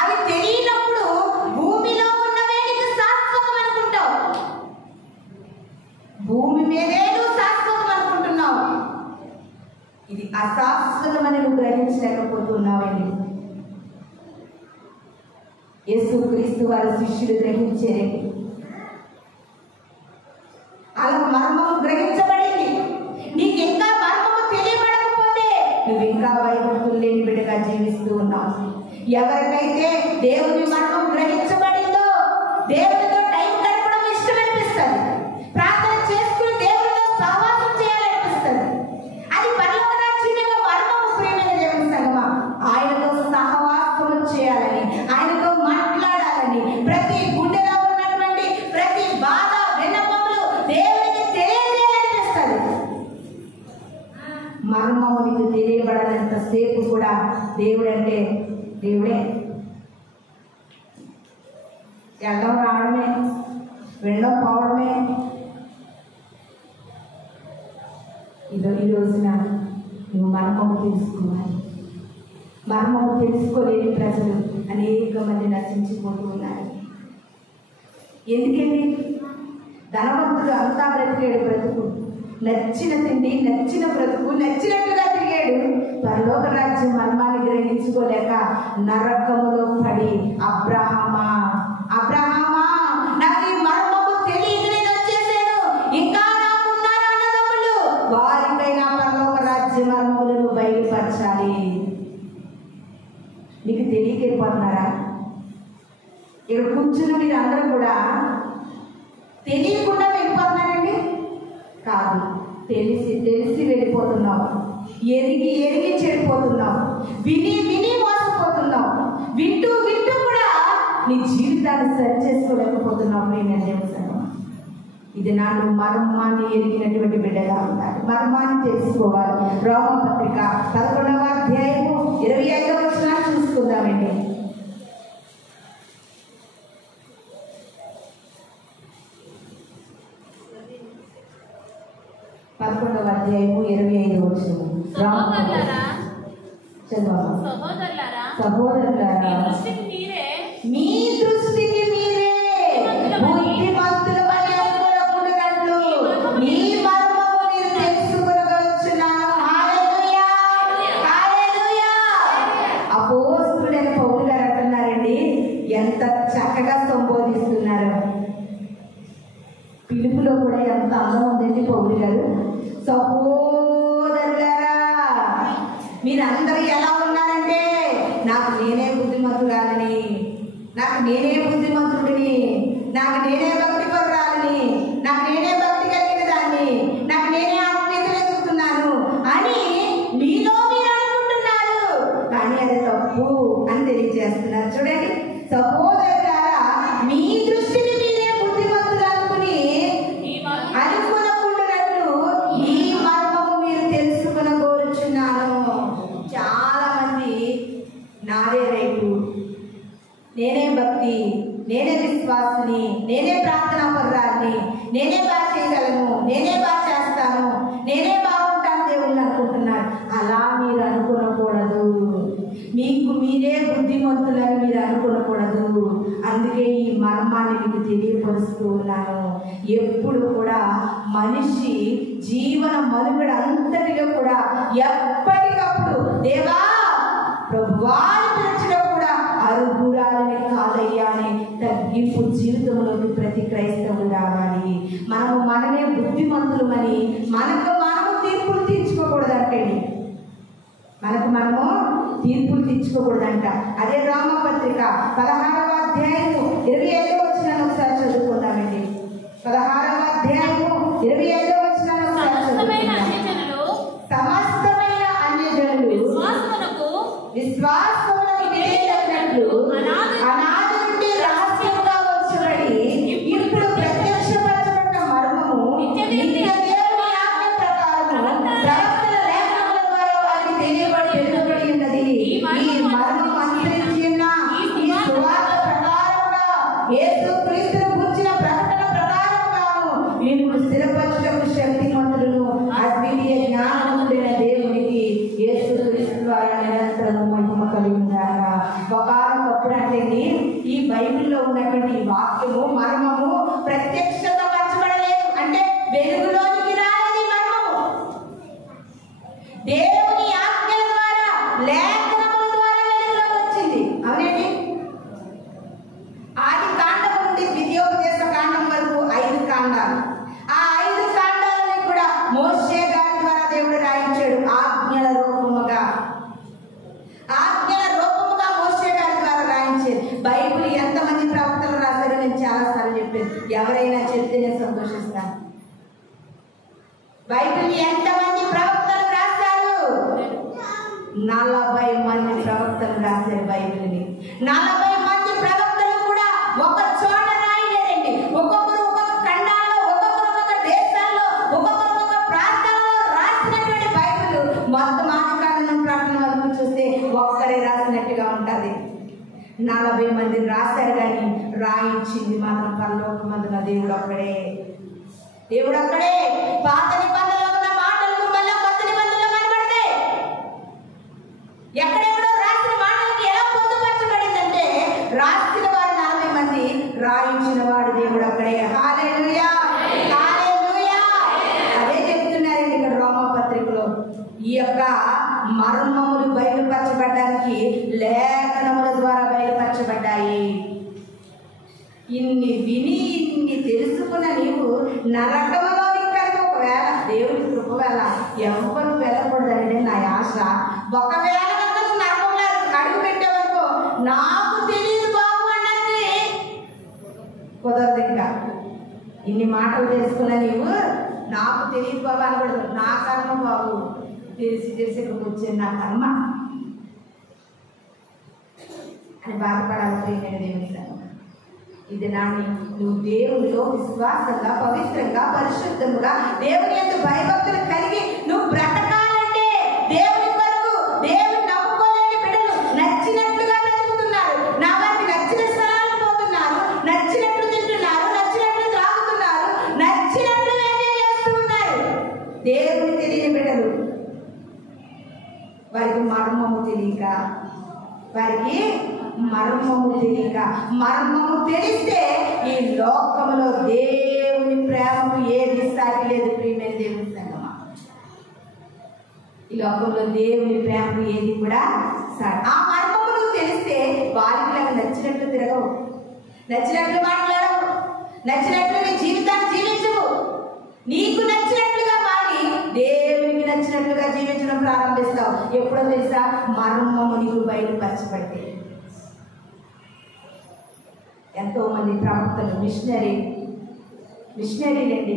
అది తెలియనప్పుడు భూమిలో ఉన్నవేటికి శాశ్వతం అనుకుంటావు. భూమి మీదేను శాశ్వతం ఇది అశాశ్వతమని నువ్వు గ్రహించలేకపోతున్నావండి. యేసుక్రీస్తు వారి శిష్యులు గ్రహించారండి. అలా మర్మము గ్రహించబడింది. నీకు ఇంకా మర్మము తెలియబడకపోతే నువ్వు ఇంకా వైకుంఠం లేని బిడ్డగా జీవిస్తూ ఉన్నావు. ఎవరికైతే దేవుని మర్మం గ్రహించబడిందో దేవునితో టైం గడపడం ఇష్టం అనిపిస్తుంది, ప్రార్థన చేసుకుని దేవునితో సహవాసం చేయాలనిపిస్తుంది. అది పరలోక రాజ్యం యొక్క మర్మము. ప్రియమైన దేవుని సంగమా, ఆయనతో సహవాసం చేయాలని, ఆయనతో మాట్లాడాలని, ప్రతి గుండెలో ఉన్నటువంటి ప్రతి బాధ విన్నపములు దేవునికి తెలియజేయాలనిపిస్తుంది. మర్మము నీకు తెలియబడనంత సేపు కూడా దేవుడంటే దేవుడే. వెళ్ళడం రావడమే, వెళ్ళడం పోవడమే. ఈ రోజున నువ్వు మర్మము తెలుసుకోవాలి. మర్మము తెలుసుకోలేని ప్రజలు అనేక మంది నశించిపోతూ ఉన్నారు. ఎందుకండి? ధనవంతుడు అంతా బ్రతికాడు, బ్రతుకు నచ్చిన తిండి, నచ్చిన బ్రతుకు, నచ్చినట్టుగా తిరిగాడు. పరలోక రాజ్యం మర్మాన్ని గ్రహించుకోలేక నరకములో పడి అబ్రహామా నాకు ఈ మర్మము తెలియదు, నేను వచ్చేసాను, ఇంకా నాకున్నారు అన్నదమ్ములు, వారికైనా పరలోక రాజ్య మర్మములను బయలుపరచాలి. మీకు తెలియకెళ్ళిపోతున్నారా? ఇక్కడ కూర్చున్న మీరు అందరూ కూడా తెలియకుండా వెళ్ళిపోతున్నారండి? కాదు, తెలిసి వెళ్ళిపోతున్నాం. ఎరిగి చెడిపోతున్నాం. విని మోసపోతున్నాం. వింటూ కూడా నీ జీవితాన్ని సరి చేసుకోలేకపోతున్నాం. ఇది నాకు మర్మాన్ని ఎరిగినటువంటి బిడ్డగా ఉండాలి. మర్మాన్ని తెలుసుకోవాలి. రోమపత్రిక 11వ అధ్యాయము 25వ వచనాన్ని చూసుకుందామండి. 11వ అధ్యాయము 25వ వచనం. సహోదరులారా, మీ దృష్టికి మీరే బుద్ధిమంతుల వలె అనుకున్నట్లు మీ మర్మము మీరు తెలుసుకొనగలుగుచున్నాను. హల్లెలూయా, హల్లెలూయా. అపోస్తలుడైన పౌలు గారు అంటున్నారండి, ఎంత చక్కగా సంబోధిస్తున్నారు. పిలుపులో కూడా ఎంత అందం ఉందండి పౌలు గారు. సహోదరులారా, మీరందరూ ఎలా ఉన్నారంటే, నాకు నేనే బుద్ధిమంతురాలని, నాకు నేనే బుద్ధిమంతుడిని, నాకు నేనే భక్తి పరురాలని, నాకు నేనే భక్తి కలిగిన దాన్ని, నాకు నేనే ఆత్మీయత వెతుకుతున్నాను అని మీలో మీరు అనుకుంటున్నారు. కానీ అది తప్పు అని తెలియజేస్తున్నారు. చూడండి, సహోదరులారా, మీ దృష్టిని మీరే బుద్ధిమంతులు అనుకుని అనుకున్నప్పుడు ఈ మర్మము మీరు తెలుసుకొనగోరుచున్నాను. చాలా మంది నాదే రైటు, నేనే భక్తి, నేనే విశ్వాసిని, నేనే ప్రార్థనా పరురాలిని, నేనే బాగా చేయగలను, నేనే బాగా చేస్తాను, నేనే బాగుంటాను దేవుళ్ళు అనుకుంటున్నారు. అలా మీరు అనుకోకూడదు. మీకు మీరే బుద్ధిమంతులని మీరు అనుకోకూడదు. అందుకే ఈ మర్మాన్ని మీకు తెలియపరుస్తూ ఉన్నాను. ఎప్పుడు కూడా మనిషి జీవన మనుగడ అంతటిలో కూడా ఎప్పటికప్పుడు దేవా ప్రభువాని పిలిచినా కూడా అరుగురాలని కాదయ్యా అని తగ్గింపు జీవితంలోకి ప్రతి క్రైస్తవులు రావాలి. మనమే బుద్ధిమంతులమని మనము తీర్పులు తీర్చుకోకూడదంటండి. మనము తీర్పులు తీర్చుకోకూడదంట. అదే రోమపత్రిక 16వ అధ్యాయము 25వ వచనాన్ని ఒకసారి చదువుకుందామండి. 16వ అధ్యాయము 25వ వచనాన్ని ఒకసారి చదువుకుందాం. సమస్తమైన అన్యజనులు విశ్వాసమునకు విధేయులైనట్లు అనాది నుండి రహస్యంగా వచ్చబడి ఇప్పుడు ప్రత్యక్షపరచబడిన మర్మము నిత్య దేవుని ఆజ్ఞ ప్రకారము ప్రవక్తల లేఖనముల ద్వారా వారికి తెలియబడి ఉన్నది. ఈ మర్మము అనుసరించి ఉన్న ఈ సువార్త ప్రకారముగా యేసుక్రీస్తును గురించిన ప్రకటన ప్రకారముగాను వీరిని స్థిరపరచుటకు మోషే గారి ద్వారా దేవుడు రాయించాడు. ఆజ్ఞల రూపముగా మోషే గారి ద్వారా రాయించాడు. బైబిల్ ఎంతమంది ప్రవక్తలు రాశారో నేను చాలాసార్లు చెప్పాను. ఎవరైనా చెప్తే నేను సంతోషిస్తాను. బైబిల్ ఎంతమంది ప్రవక్తలు రాశారు? 40 మంది ప్రవక్తలు రాశారు బైబిల్ని. 40 మంది ప్రవక్తలు కూడా ఒక చోట రాయలేరండి. ఒక్కొక్కరు ఒక్కొక్క ఖండాల్లో, ఒక్కొక్కరు ఒక్కొక్క దేశాల్లో, ఒక్కొక్కరు ఒక్కొక్క ప్రాంతాల్లో రాసినటువంటి బైబిల్ మొత్తం ఆదికాండం ప్రకటన వరకు చూస్తే ఒక్కరే రాసినట్టుగా ఉంటుంది. 40 మంది రాశారు, కానీ రాయించింది మాత్రం పరలోకమందున దేవుడు ఒక్కడే. దేవుడు ఒక్కడే. పాత నిబంధనలో ఉన్న మాటలకు మళ్ళీ కొత్త నిబంధనలో కనబడతాయి. ఎక్కడెక్కడో రాసిన మాటలకి ఎలా పొందుపరచబడిందంటే రాసిన వారు 40 మంది, రాయించిన వాడు దేవుడు ఒక్కడే. హల్లెలూయా, హల్లెలూయా. అదే చెప్తున్నారండి ఇక్కడ రోమపత్రికలో. ఈ యొక్క మర్మములు బయలుపరచబడడానికి లేఖనముల ద్వారా బయలుపరచబడ్డాయి. ఇన్ని విని ఇన్ని తెలుసుకున్న నీవు నరకములోని కనుక ఒకవేళ దేవుడి కృప వల్ల ఎవరు వెళ్ళకూడదండి నా ఆశ. ఒకవేళ కనుక నువ్వు నరకంలో అడుగు పెట్టేవరకు నాకు తెలియదు బాబు అన్నది కుదరదు. ఇంకా ఇన్ని మాటలు తెలుసుకున్న నీవు నాకు తెలియదు బాబు అనకూడదు. నా కర్మ బాబు, తెలిసి ఇక్కడికి వచ్చేది నా కర్మ అని బాధపడాలి. నేను దేవుని ఇది నాని నువ్వు దేవునిలో విశ్వాసంగా, పవిత్రంగా, పరిశుద్ధంగా, దేవుని యొక్క భయభక్తులు కలిగి నువ్వు బ్రతకాలంటే దేవుని కొరకు దేవుని నమ్ముకోలేని బిడ్డలు నచ్చినట్లుగా బ్రతుకుతున్నారు. నా వారికి నచ్చిన స్థలాలకు పోతున్నారు, నచ్చినట్లు తింటున్నారు, నచ్చినట్లు త్రాగుతున్నారు, నచ్చినట్లు ఎంజాయ్ చేస్తూ ఉన్నారు. దేవుని తెలియని బిడ్డలు, వారికి మర్మము తెలియక, మర్మము తెలిస్తే ఈ లోకములో దేవుని ప్రేమకు ఏది సాటి లేదు. ప్రియమైన దేవుని సంగమా, ఈ లోకంలో దేవుని ప్రేమకు ఏది కూడా సాటి. ఆ మర్మములు తెలిస్తే వారికి నచ్చినట్లు తిరగవు, నచ్చినట్లు మాట్లాడవు, నచ్చినట్లు నీ జీవితాన్ని జీవించవు. నీకు నచ్చినట్లుగా మారి దేవునికి నచ్చినట్లుగా జీవించడం ప్రారంభిస్తావు. ఎప్పుడో తెలుసా? మర్మము నీకు బయలుపరచబడితే. ఎంతో మంది ప్రవక్తలు, మిషనరీలండి.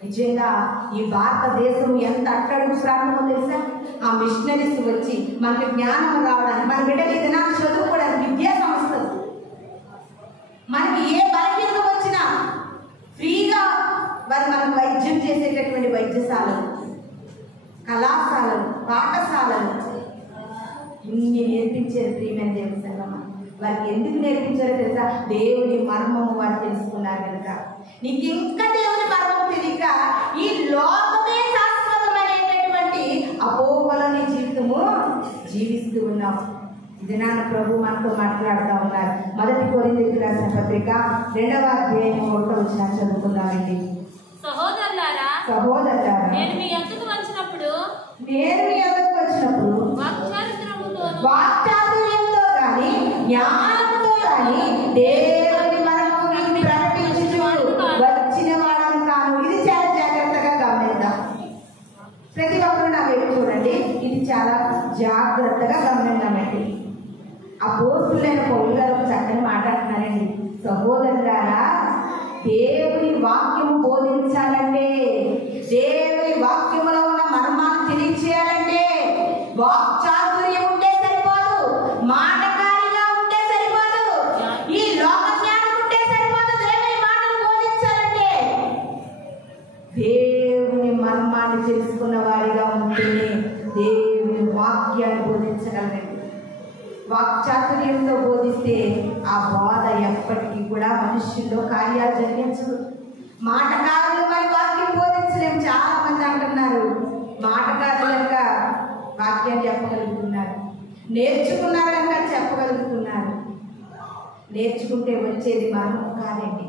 నిజంగా ఈ భారతదేశం ఎంత అట్టడుగు ప్రాంతమో తెలుసా? ఆ మిషనరీస్ వచ్చి మనకి జ్ఞానం రావడానికి, మన బిడ్డలు ఏదైనా చదువుకోవడానికి విద్యా సంస్థలు, మనకి ఏ బలహీనత వచ్చినా ఫ్రీగా వారు మనకు వైద్యం చేసేటటువంటి వైద్యశాలలు, కళాశాలలు, పాఠశాలలు ఇన్ని నేర్పించారు. ప్రియమైన దేవుని సంగమా, వారికి ఎందుకు నేర్పించారో తెలుసా? దేవుని మర్మము వారు తెలుసుకున్నారు కనుక. నీకు ఇంకా దేవుని మర్మము తెలియక ఈ లోకమే శాశ్వతమైనటువంటి అపోహలోని జీవితము జీవిస్తూ ఉన్నాం. ఇది నాన్న ప్రభు మనతో మాట్లాడుతూ ఉన్నారు. 1 కొరింథీయులకు రాసిన పత్రిక 2వ అధ్యాయం 1వ వచనం చదువుకుందామండి. సహోదరులారా, నేను మీ యొద్దకు వచ్చినప్పుడు వాక్చాతుర్యంతో కానీ జ్ఞానంతో కానీ దేవుని మర్మమును ప్రకటించుచు వచ్చిన వాడను కాను. ఇది చాలా జాగ్రత్తగా గమనిద్దాం. ప్రతి ఒక్కరు నా వైపు చూడండి. ఇది చాలా జాగ్రత్తగా గమనిద్దామండి. అపోస్తులైన పౌలు గారు చక్కని మాట్లాడుతున్నారండి. సహోదరులారా, దేవుని వాక్యము బోధించాలంటే, దేవుని వాక్యములో ఉన్న మర్మాన్ని తెలియచేయాలంటే వాక్చాతుర్యం ఉంటే సరిపోదు, మాటకారిగా ఉంటే సరిపోదు, ఈ లోక జ్ఞానం ఉంటే సరిపోదు. దేవుని మాటలు బోధించాలంటే దేవుని మర్మాన్ని తెలుసుకున్న వారిగా ఉంటేనే దేవుని వాక్యాన్ని బోధించగలరండి. వాక్చాతుర్యంతో బోధిస్తే ఆ బోధ ఎప్పటికీ కూడా మనుష్యుల్లో కార్యాలు జరిగించదు. మాటకారులు మరి వాక్యం బోధించలేము. చాలా మంది అంటున్నారు మాటకారులు కనుక వాక్యాన్ని చెప్పగలుగుతున్నారు, నేర్చుకున్నారు కనుక చెప్పగలుగుతున్నారు. నేర్చుకుంటే వచ్చేది మర్మం కాదండి.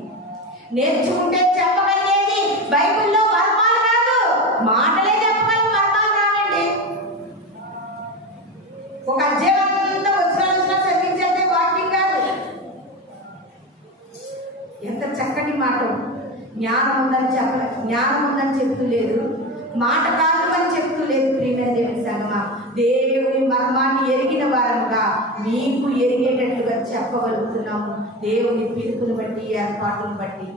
నేర్చుకుంటే చెప్పగలిగేది బైబిల్లో మర్మాలు కాదు, మాటలే చెప్పగలిగి మర్మాలు కాదండి. ఒక అధ్యాయం చదివించేది వాక్యం కాదు. ఎంత చక్కటి మాట. జ్ఞానం ఉందని చెప్తూ లేదు, మాట కాదు అని చెప్తూ లేదు. ప్రియమైన దేవుని సంగమా, దేవుని మర్మాన్ని ఎరిగిన వారముగా మీకు ఎరిగేటట్లుగా చెప్పగలుగుతున్నాము. దేవుని పిలుపుని బట్టి, ఏర్పాటును బట్టి.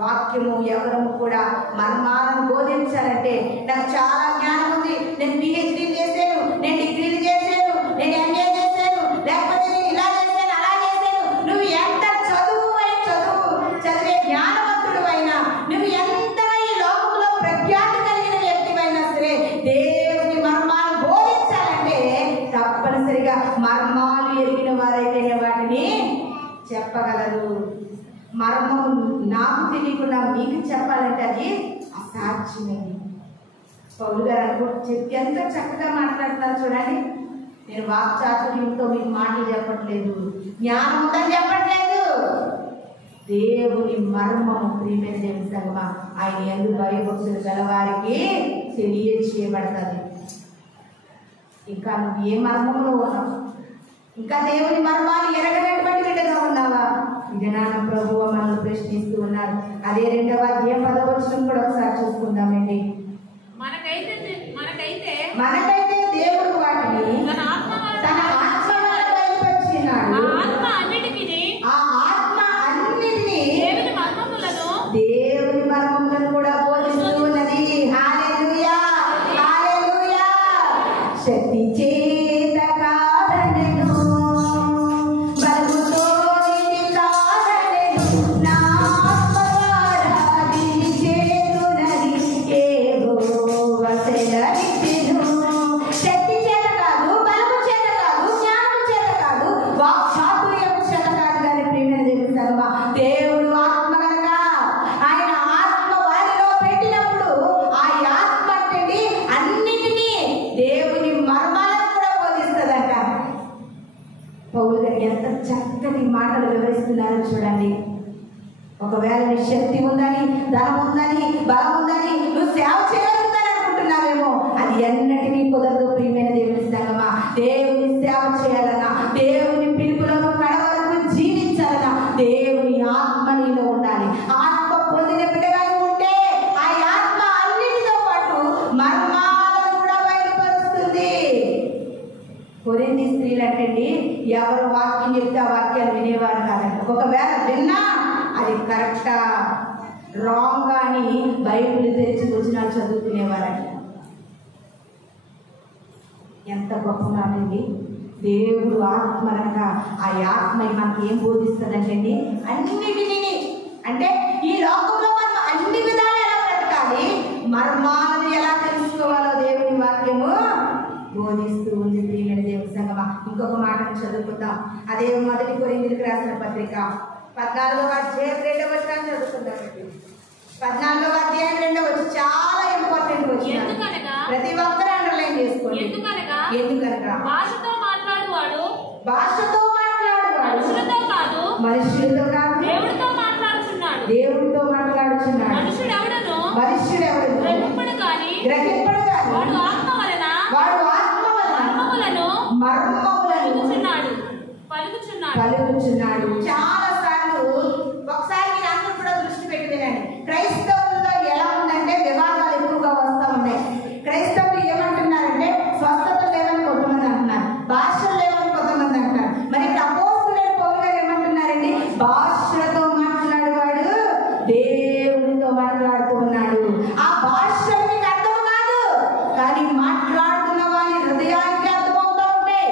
వాక్యము ఎవరము కూడా మర్మాలను బోధించాలంటే నాకు చాలా జ్ఞానం ఉంది, నేను పిహెచ్డీ చేశాను, నేను డిగ్రీలు చేశాను, నేను ఎంఏ చేశాను, లేకపోతే నేను ఇలా చేశాను, అలా చేశాను. నువ్వు ఎంత చదివే జ్ఞానవంతుడు అయినా, నువ్వు ఎంతగా ఈ లోకంలో ప్రఖ్యాతి కలిగిన వ్యక్తివైనా సరే, దేవుని మర్మాలు బోధించాలంటే తప్పనిసరిగా మర్మాలు ఎరిగిన వారైతేనే వాటిని చెప్పగలరు. మర్మం నాకు తెలియకుండా మీకు చెప్పాలంటే అది అసాధ్యమైంది. పౌలు గారు ఎంత చక్కగా మాట్లాడుతున్నారు చూడండి. నేను వాక్చాతుర్యంతో మీకు మాటలు చెప్పట్లేదు, జ్ఞానంతో చెప్పట్లేదు. దేవుని మర్మము ప్రియమైన దేవుని సంగమా ఆయన యందు భయభక్తులు గలవారికి తెలియచేయబడతాది. ఇంకా నువ్వు ఏ మర్మంలో ఉన్నావు? ఇంకా దేవుని మర్మాలు ఎరగనటువంటి బిడ్డగా ఉన్నావా? జనాన ప్రభువు మనల్ని ప్రశ్నిస్తూ ఉన్నారు. అదే 2వ అధ్యాయం 10వ వచనం కూడా ఒకసారి చూసుకుందామండి. మనకైతే దేవుడు వాటిని తన ఆత్మ బయలుపరిచినాడు. ఆ ఆత్మ అన్నిటినీ దేవుని మర్మములను కూడా బోధిస్తూ ఉన్నది. హల్లెలూయా, హల్లెలూయా. శక్తి చేత కాదనెను, బలముతో నిన్ను కాదనెను, నా ఆత్మ ద్వారా నిన్ను చేతునని యెహోవా సెలవిచ్చెను. శక్తి చేత కాదు, బలము చేత కాదు, జ్ఞానము చేత కాదు, వాక్చాతుర్యము చేత కాదు. కానీ ప్రియమైన దేవుని సంగమా, దేవుడు ఆత్మ కనుక ఆయన ఆత్మ వారిలో పెట్టినప్పుడు ఆ ఆత్మ అంటే అన్నిటినీ దేవుని మర్మాలను కూడా బోధిస్తుందంట. పౌలు గారు ఎంత చక్కటి మాటలు వివరిస్తున్నారో చూడండి. ఒకవేళ నీ శక్తి ఉందని, ధనం ఉందని, బలం ఉందని నువ్వు సేవ చేయగలుగుతాను అనుకుంటున్నావేమో, అది ఎన్నటినీ కుదరదు. ప్రియమైన దేవుని సంగమా, దేవుని సేవ చేయాలన్నా, దేవుని పిలుపులను కడవరకు జీవించాలన్నా దేవుని ఆత్మ నీలో ఉండాలి. ఆత్మ పొందిన బిడ్డగా ఉంటే ఆ ఆత్మ అన్నిటితో పాటు మర్మాలను కూడా బయలుపరుస్తుంది. కొరింథీ స్త్రీలు అంటే ఎవరు వాక్యం చెప్తే ఆ వాక్యాలు వినేవారు కాదంట. ఒకవేళ విన్నా అది కరెక్టా రాంగ్ అని బైబిల్ తెరిచి వచ్చినా చదువుకునేవారంట. ఎంత గొప్ప మాట అండి. దేవుడు ఆత్మ కనుక ఆ ఆత్మ మనకి ఏం బోధిస్తుందంటే అన్నిటినీ, అంటే ఈ లోకంలో మనం అన్ని విధాలు ఎలా బ్రతకాలి, మర్మాలను ఎలా తెలుసుకోవాలో దేవుని వాక్యము బోధిస్తూ ఉంది. ప్రియమైన దేవుని సంగమా, ఇంకొక మాటను చదువుకుందాం. అదే 1 కొరింథీయులకు రాసిన పత్రిక 14వ అధ్యాయం 2వ వచనం చదువుకుందామండి. 14వ అధ్యాయం 2వ వచనం చాలా ఇంపార్టెంట్ వచనం. ప్రతి ఒక్కరు అండర్లైన్ చేసుకోండి. ఎందుకనగా భాషతో మాట్లాడువాడు మనుషులతో కాదు, దేవుడితో మాట్లాడుచున్నాడు. మనుషుడెవడను గ్రహింపడు గాని వాడు ఆత్మ వలన పలుకుచున్నాడు. చాలా సార్లు ఒకసారి మీరు అందరూ కూడా దృష్టి పెట్టి వినండి. క్రైస్తవుల్లో ఎలా ఉందంటే వివాదాలు ఎక్కువగా వస్తూ ఉన్నాయి. క్రైస్తవులు ఏమంటున్నారంటే స్వస్థత లేవని కొంతమంది అంటున్నారు, భాషలు లేవని కొంతమంది అంటున్నారు. మరి ఇప్పుడు అపోస్తలుడైన పౌలు గారు ఏమంటున్నారండి? భాషలతో మాట్లాడేవాడు దేవునితో మాట్లాడుతూ ఉన్నాడు. ఆ భాష మీకు అర్థం కాదు, కానీ మాట్లాడుతున్న వారి హృదయానికి అర్థమవుతూ ఉంటాయి.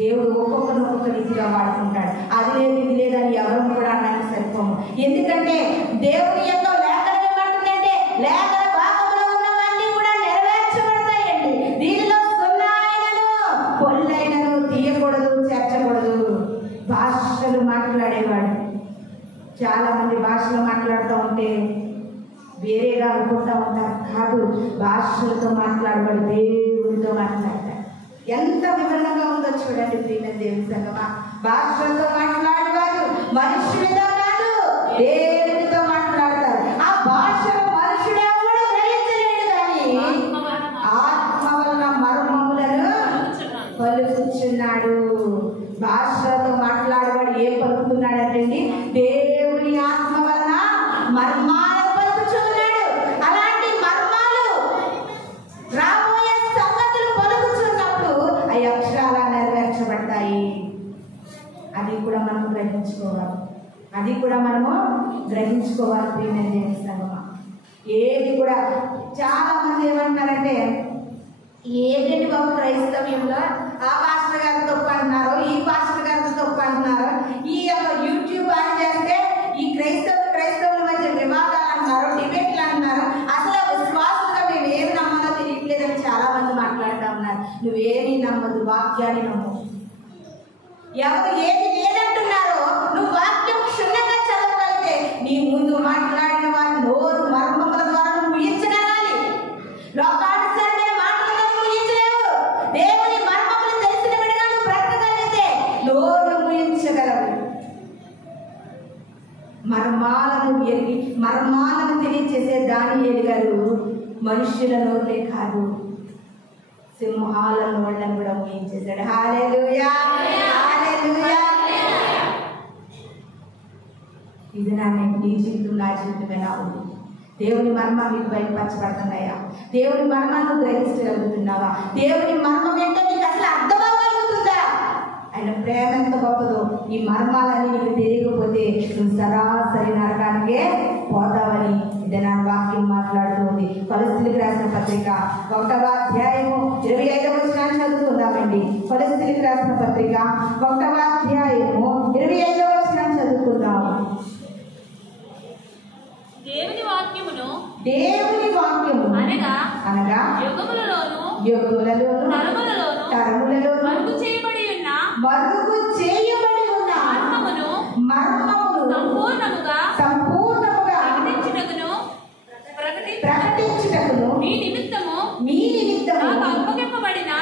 దేవుడు ఒక్కొక్క రీతిగా వాడుకుంటాడు. అది లేదు ఇది లేదని ఎవరు కూడా అనడానికి సరిపోము. ఎందుకంటే దేవుని యొక్క లేఖనం ఏమంటుందంటే లేఖన భాగంలో ఉన్నవన్నీ కూడా నెరవేర్చబడతాయండి. దీనిలో సున్నాయినను పొల్లైనను తీయకూడదు, చేర్చకూడదు. భాషలు మాట్లాడేవాడు చాలా మంది భాషలు మాట్లాడుతూ ఉంటే వేరేగా అనుకుంటూ ఉంటారు. కాదు, భాషలతో మాట్లాడేవాడు దేవుడితో మాట్లాడతాడు. ఎంత వివరంగా ఉందో చూడండి ప్రియమైన దేవుని సంగమా. భాషలతో మాట్లాడేవారు మనుషులతో కాదు దేవుడితో మాట్లాడతారు. ఆ భాషను మనుషుడు ఎవడు గ్రహించలేడు, కానీ ఆత్మ వలన మర్మములను పలుకుచున్నాడు. భాషలతో మాట్లాడేవాడు ఏం పలుకుతున్నాడంటే దేవుని ఆత్మ వలన మర్మాలను పలుకుచున్నాడు. అది కూడా మనము గ్రహించుకోవాలి ప్రియమైన దేవుని సంగమా. ఏది కూడా చాలా మంది ఏమంటున్నారంటే, ఏంటంటే బాబు క్రైస్తవ్యంలో ఆ పాస్టర్ గారు తప్పు అంటున్నారు, ఈ పాస్టర్ గారు తప్పు అంటున్నారు, ఈ యూట్యూబ్ ఆన్ చేస్తే ఈ క్రైస్తవుల మధ్య వివాదాలు అంటున్నారు, డిబేట్లు అంటున్నారు, అసలు విశ్వాసంగా మేము ఏమి నమ్మాలో తెలియట్లేదని చాలా మంది మాట్లాడుతూ ఉన్నారు. నువ్వేమి నమ్మదు, వాక్యాన్ని నమ్ము. ఎవరు ఏది లేదంటున్నారో నువ్వు వాక్యం క్షుణ్ణంగా చదవగలిగితే నీ ముందు మాట్లాడిన వారి నోరు మర్మముల ద్వారా నువ్వు ముగించగలగాలి. లోకానుసారమైన మాటలతో ముగించలేవు. దేవుని మర్మములు తెలిసిన విధంగా నువ్వు బ్రతకగలిగితే నోరు ముగించగలవు. మర్మాలను తెలియచేసే దానియేలు గారు మనుష్యుల నోరులే కాదు, సింహాల నోళ్ళను కూడా ముగించేశాడు. హల్లెలూయా, హల్లెలూయా. ఇది నీ జీవితం, నా జీవితం ఎలా ఉంది? దేవుని మర్మాలు నీకు బయటపరచబడుతున్నాయా? దేవుని మర్మాలను గ్రహించగలుగుతున్నావా? దేవుని మర్మం ఏంటో నీకు అసలు అర్థమవ్వగలుగుతుందా? ఆయన ప్రేమ ఎంత గొప్పదో. ఈ మర్మాలని నీకు తెలియకపోతే నువ్వు సరాసరి నరకానికే పోతావని ఇది నా వాక్యం మాట్లాడుతుంది. కొలస్సీలకు రాసిన పత్రిక 1వ అధ్యాయము 25వ వచనాన్ని చదువుకుందామండి. కొలస్సీలకు రాసిన పత్రిక 1వ అధ్యాయము 25వ వచనాన్ని చదువుకుందాము. దేవుని వాక్యమును అనగా యుగములలోను తరములలోను మరుగు చేయబడి ఉన్న మర్మమును సంపూర్ణముగా ప్రకటించుటకును మీ నిమిత్తము నాకు అప్పగింపబడిన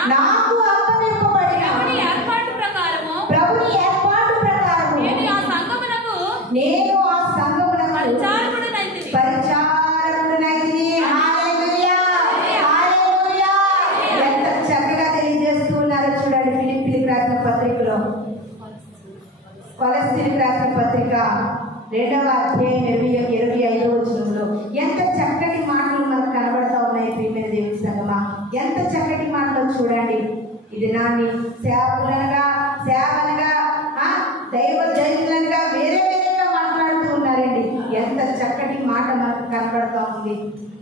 ప్రభుని ఏర్పాటు ప్రకారము నేను ఆ సంఘమునకు పరిచారకుడనైతిని. హల్లెలూయా, హల్లెలూయా. ఎంత చక్కగా తెలియజేస్తూ ఉన్నారో చూడండి. ఫిలిప్పీలకు రాసిన పత్రికలో, కొలస్సీలకు రాసిన పత్రిక 2వ అధ్యాయం 25వ వచనంలో ఎంత చక్కటి మాటలు మనకు కనబడతా ఉన్నాయి ప్రియమైన దేవుని సంగమా. ఎంత చక్కటి మాటలు చూడండి. ఇది నాన్ని సేవకులనగా దైవ జైనులనగా వేరే వేరేగా మాట్లాడుతూ ఉన్నారండి. ఎంత చక్కటి మాట మనకు కనబడతా ఉంది.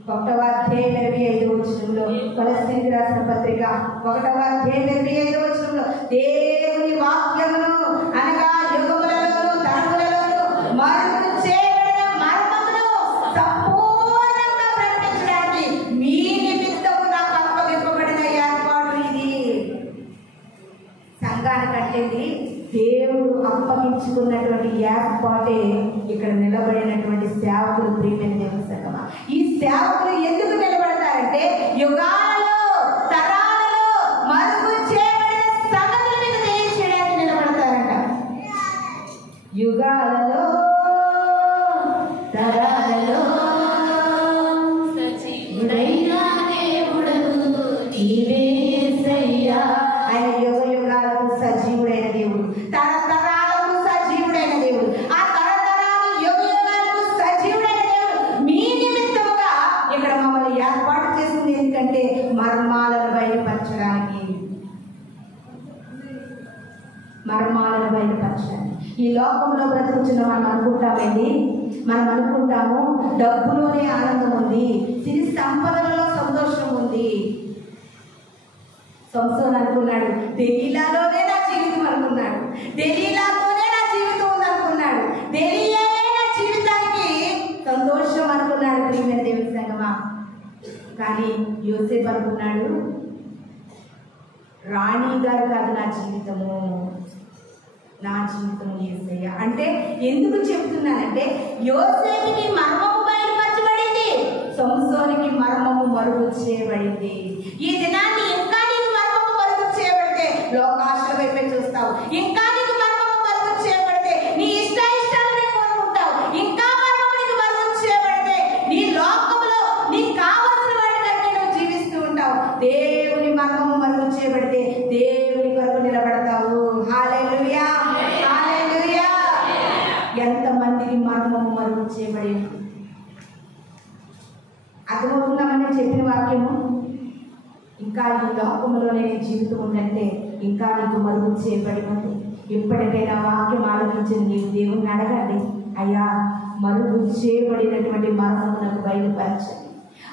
1వ అధ్యాయం 25వ వచనంలో, కొలస్సీలకు రాసిన పత్రిక 1వ అధ్యాయం 25వ వచనంలో, దేవుని వాక్యమును అనగా యుగములలోను తరములలోను మరుగు చేయబడిన మర్మమును సంపూర్ణంగా ప్రకటించడానికి మీ నిమిత్తము నాకు అప్పగింపబడిన ఏర్పాటు ఇది. సంఘానికి కట్టేది దేవుడు అప్పగించుకున్నటువంటి ఏర్పాటే ఇక్కడ నిలబడినటువంటి సేవకులు ప్రియమైన దేవుని సంగమా. ఈ సేవకులు ఎందుకు నిలబడతారంటే యుగాలలో తరాలలో మరుగు చేయబడిన సంగతుల మీద తెలియచేయడానికి నిలబడతారంట. యుగాలలో తరాలలో సజీవుడైన దేవుడను నీవే యేసయ్యా. ఆయన యుగాలకు సజీవుడైన దేవుడు, తరతరాలకు సజీవుడైన దేవుడు, ఆ తరతరాలు యుగాలకు సజీవుడైన దేవుడు మీ నిమిత్తముగా ఇక్కడ మమ్మల్ని ఏర్పాటు చేసింది. ఎందుకంటే మర్మాలను బయలుపరచడానికి. ఈ లోకంలో బ్రతుకుతున్న మనం అనుకుంటాము డబ్బులోనే ఆనందం ఉంది, సిరి సంపదలలో సంతోషం ఉంది. సంసోన్ అనుకున్నాడు దెలీలాలోనే నా జీవితం అనుకున్నాడు, దెలీలాతోనే నా జీవితం ఉంది అనుకున్నాడు, దెలీలానే నా జీవితానికి సంతోషం అనుకున్నాడు ప్రియమైన దేవుని సంగమా. కానీ యోసేపు అనుకున్నాడు రాణి గారు కాదు నా జీవితం యేసయ్య. అంటే ఎందుకు చెప్తున్నానంటే యోసేపుకి మర్మము బయలుపరచబడింది, సంసోనికి మర్మము మరుగు చేయబడింది. ఈ దినాన్ని ఇంకా నీకు మర్మము మరుగు చేయబడితే లోకాశల వైపే చూస్తావు, ఇంకా నీకు మర్మము మరుగు చేయబడితే నీ ఇష్టాలను కోరుకుంటావు, ఇంకా మర్మము నీకు మరుగు చేయబడితే నీ లోకంలో నీకు కావలసిన వాటి కంటే నువ్వు జీవిస్తూ ఉంటావు. దేవుని మర్మము మరుగు చేయబడితే దేవుని కొరకు నిలబడతావు. హల్లెలూయా, హల్లెలూయా. ఎంతమందికి మర్మము మరుగు చేయబడి అర్థమవుతున్నామని చెప్పిన వాక్యము. ఇంకా ఈ లోకంలోనే నీ జీవితం ఉందంటే ఇంకా నీకు మరుగు చేయబడి ఉంది. ఇప్పటికైనా వాక్యం ఆలోచించిన నీవు దేవుణ్ణి అడగండి. అయ్యా మరుగు చేయబడినటువంటి మర్మమునకు బయలుపరచండి.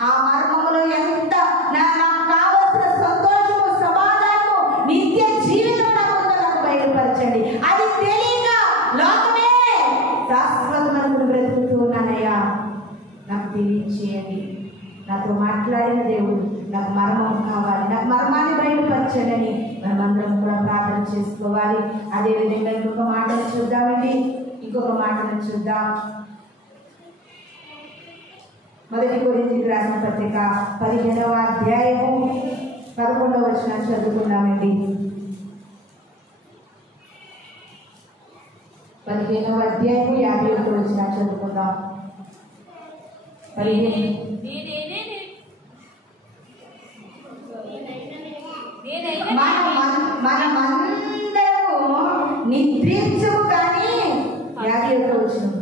ఆ మర్మములో ఎంత నాకు కావలసిన సంతోషము, సమాధానము, నిత్య జీవితం నాకు బయలుపరచండి. అది తెలియక లోకమే శాశ్వతమైన బ్రతుకుతూ ఉన్నానయ్యా, నాకు తెలియచేయండి. నాతో మాట్లాడిన దేవుడు నాకు మర్మం కావాలి, నాకు మర్మాన్ని బయలుపరచండి అని మనమందరం కూడా ప్రార్థన చేసుకోవాలి. అదేవిధంగా ఇంకొక మాటను చూద్దామండి. ఇంకొక మాటను చూద్దాం. 1 కొరింథీయులకు రాసిన పత్రిక 15వ అధ్యాయము 11వ వచనం చదువుకుందామండి. 15వ అధ్యాయము 51వ వచనం చదువుకుందాం. 15 మనమందరము నిద్రించము కానీ 51వ వచనం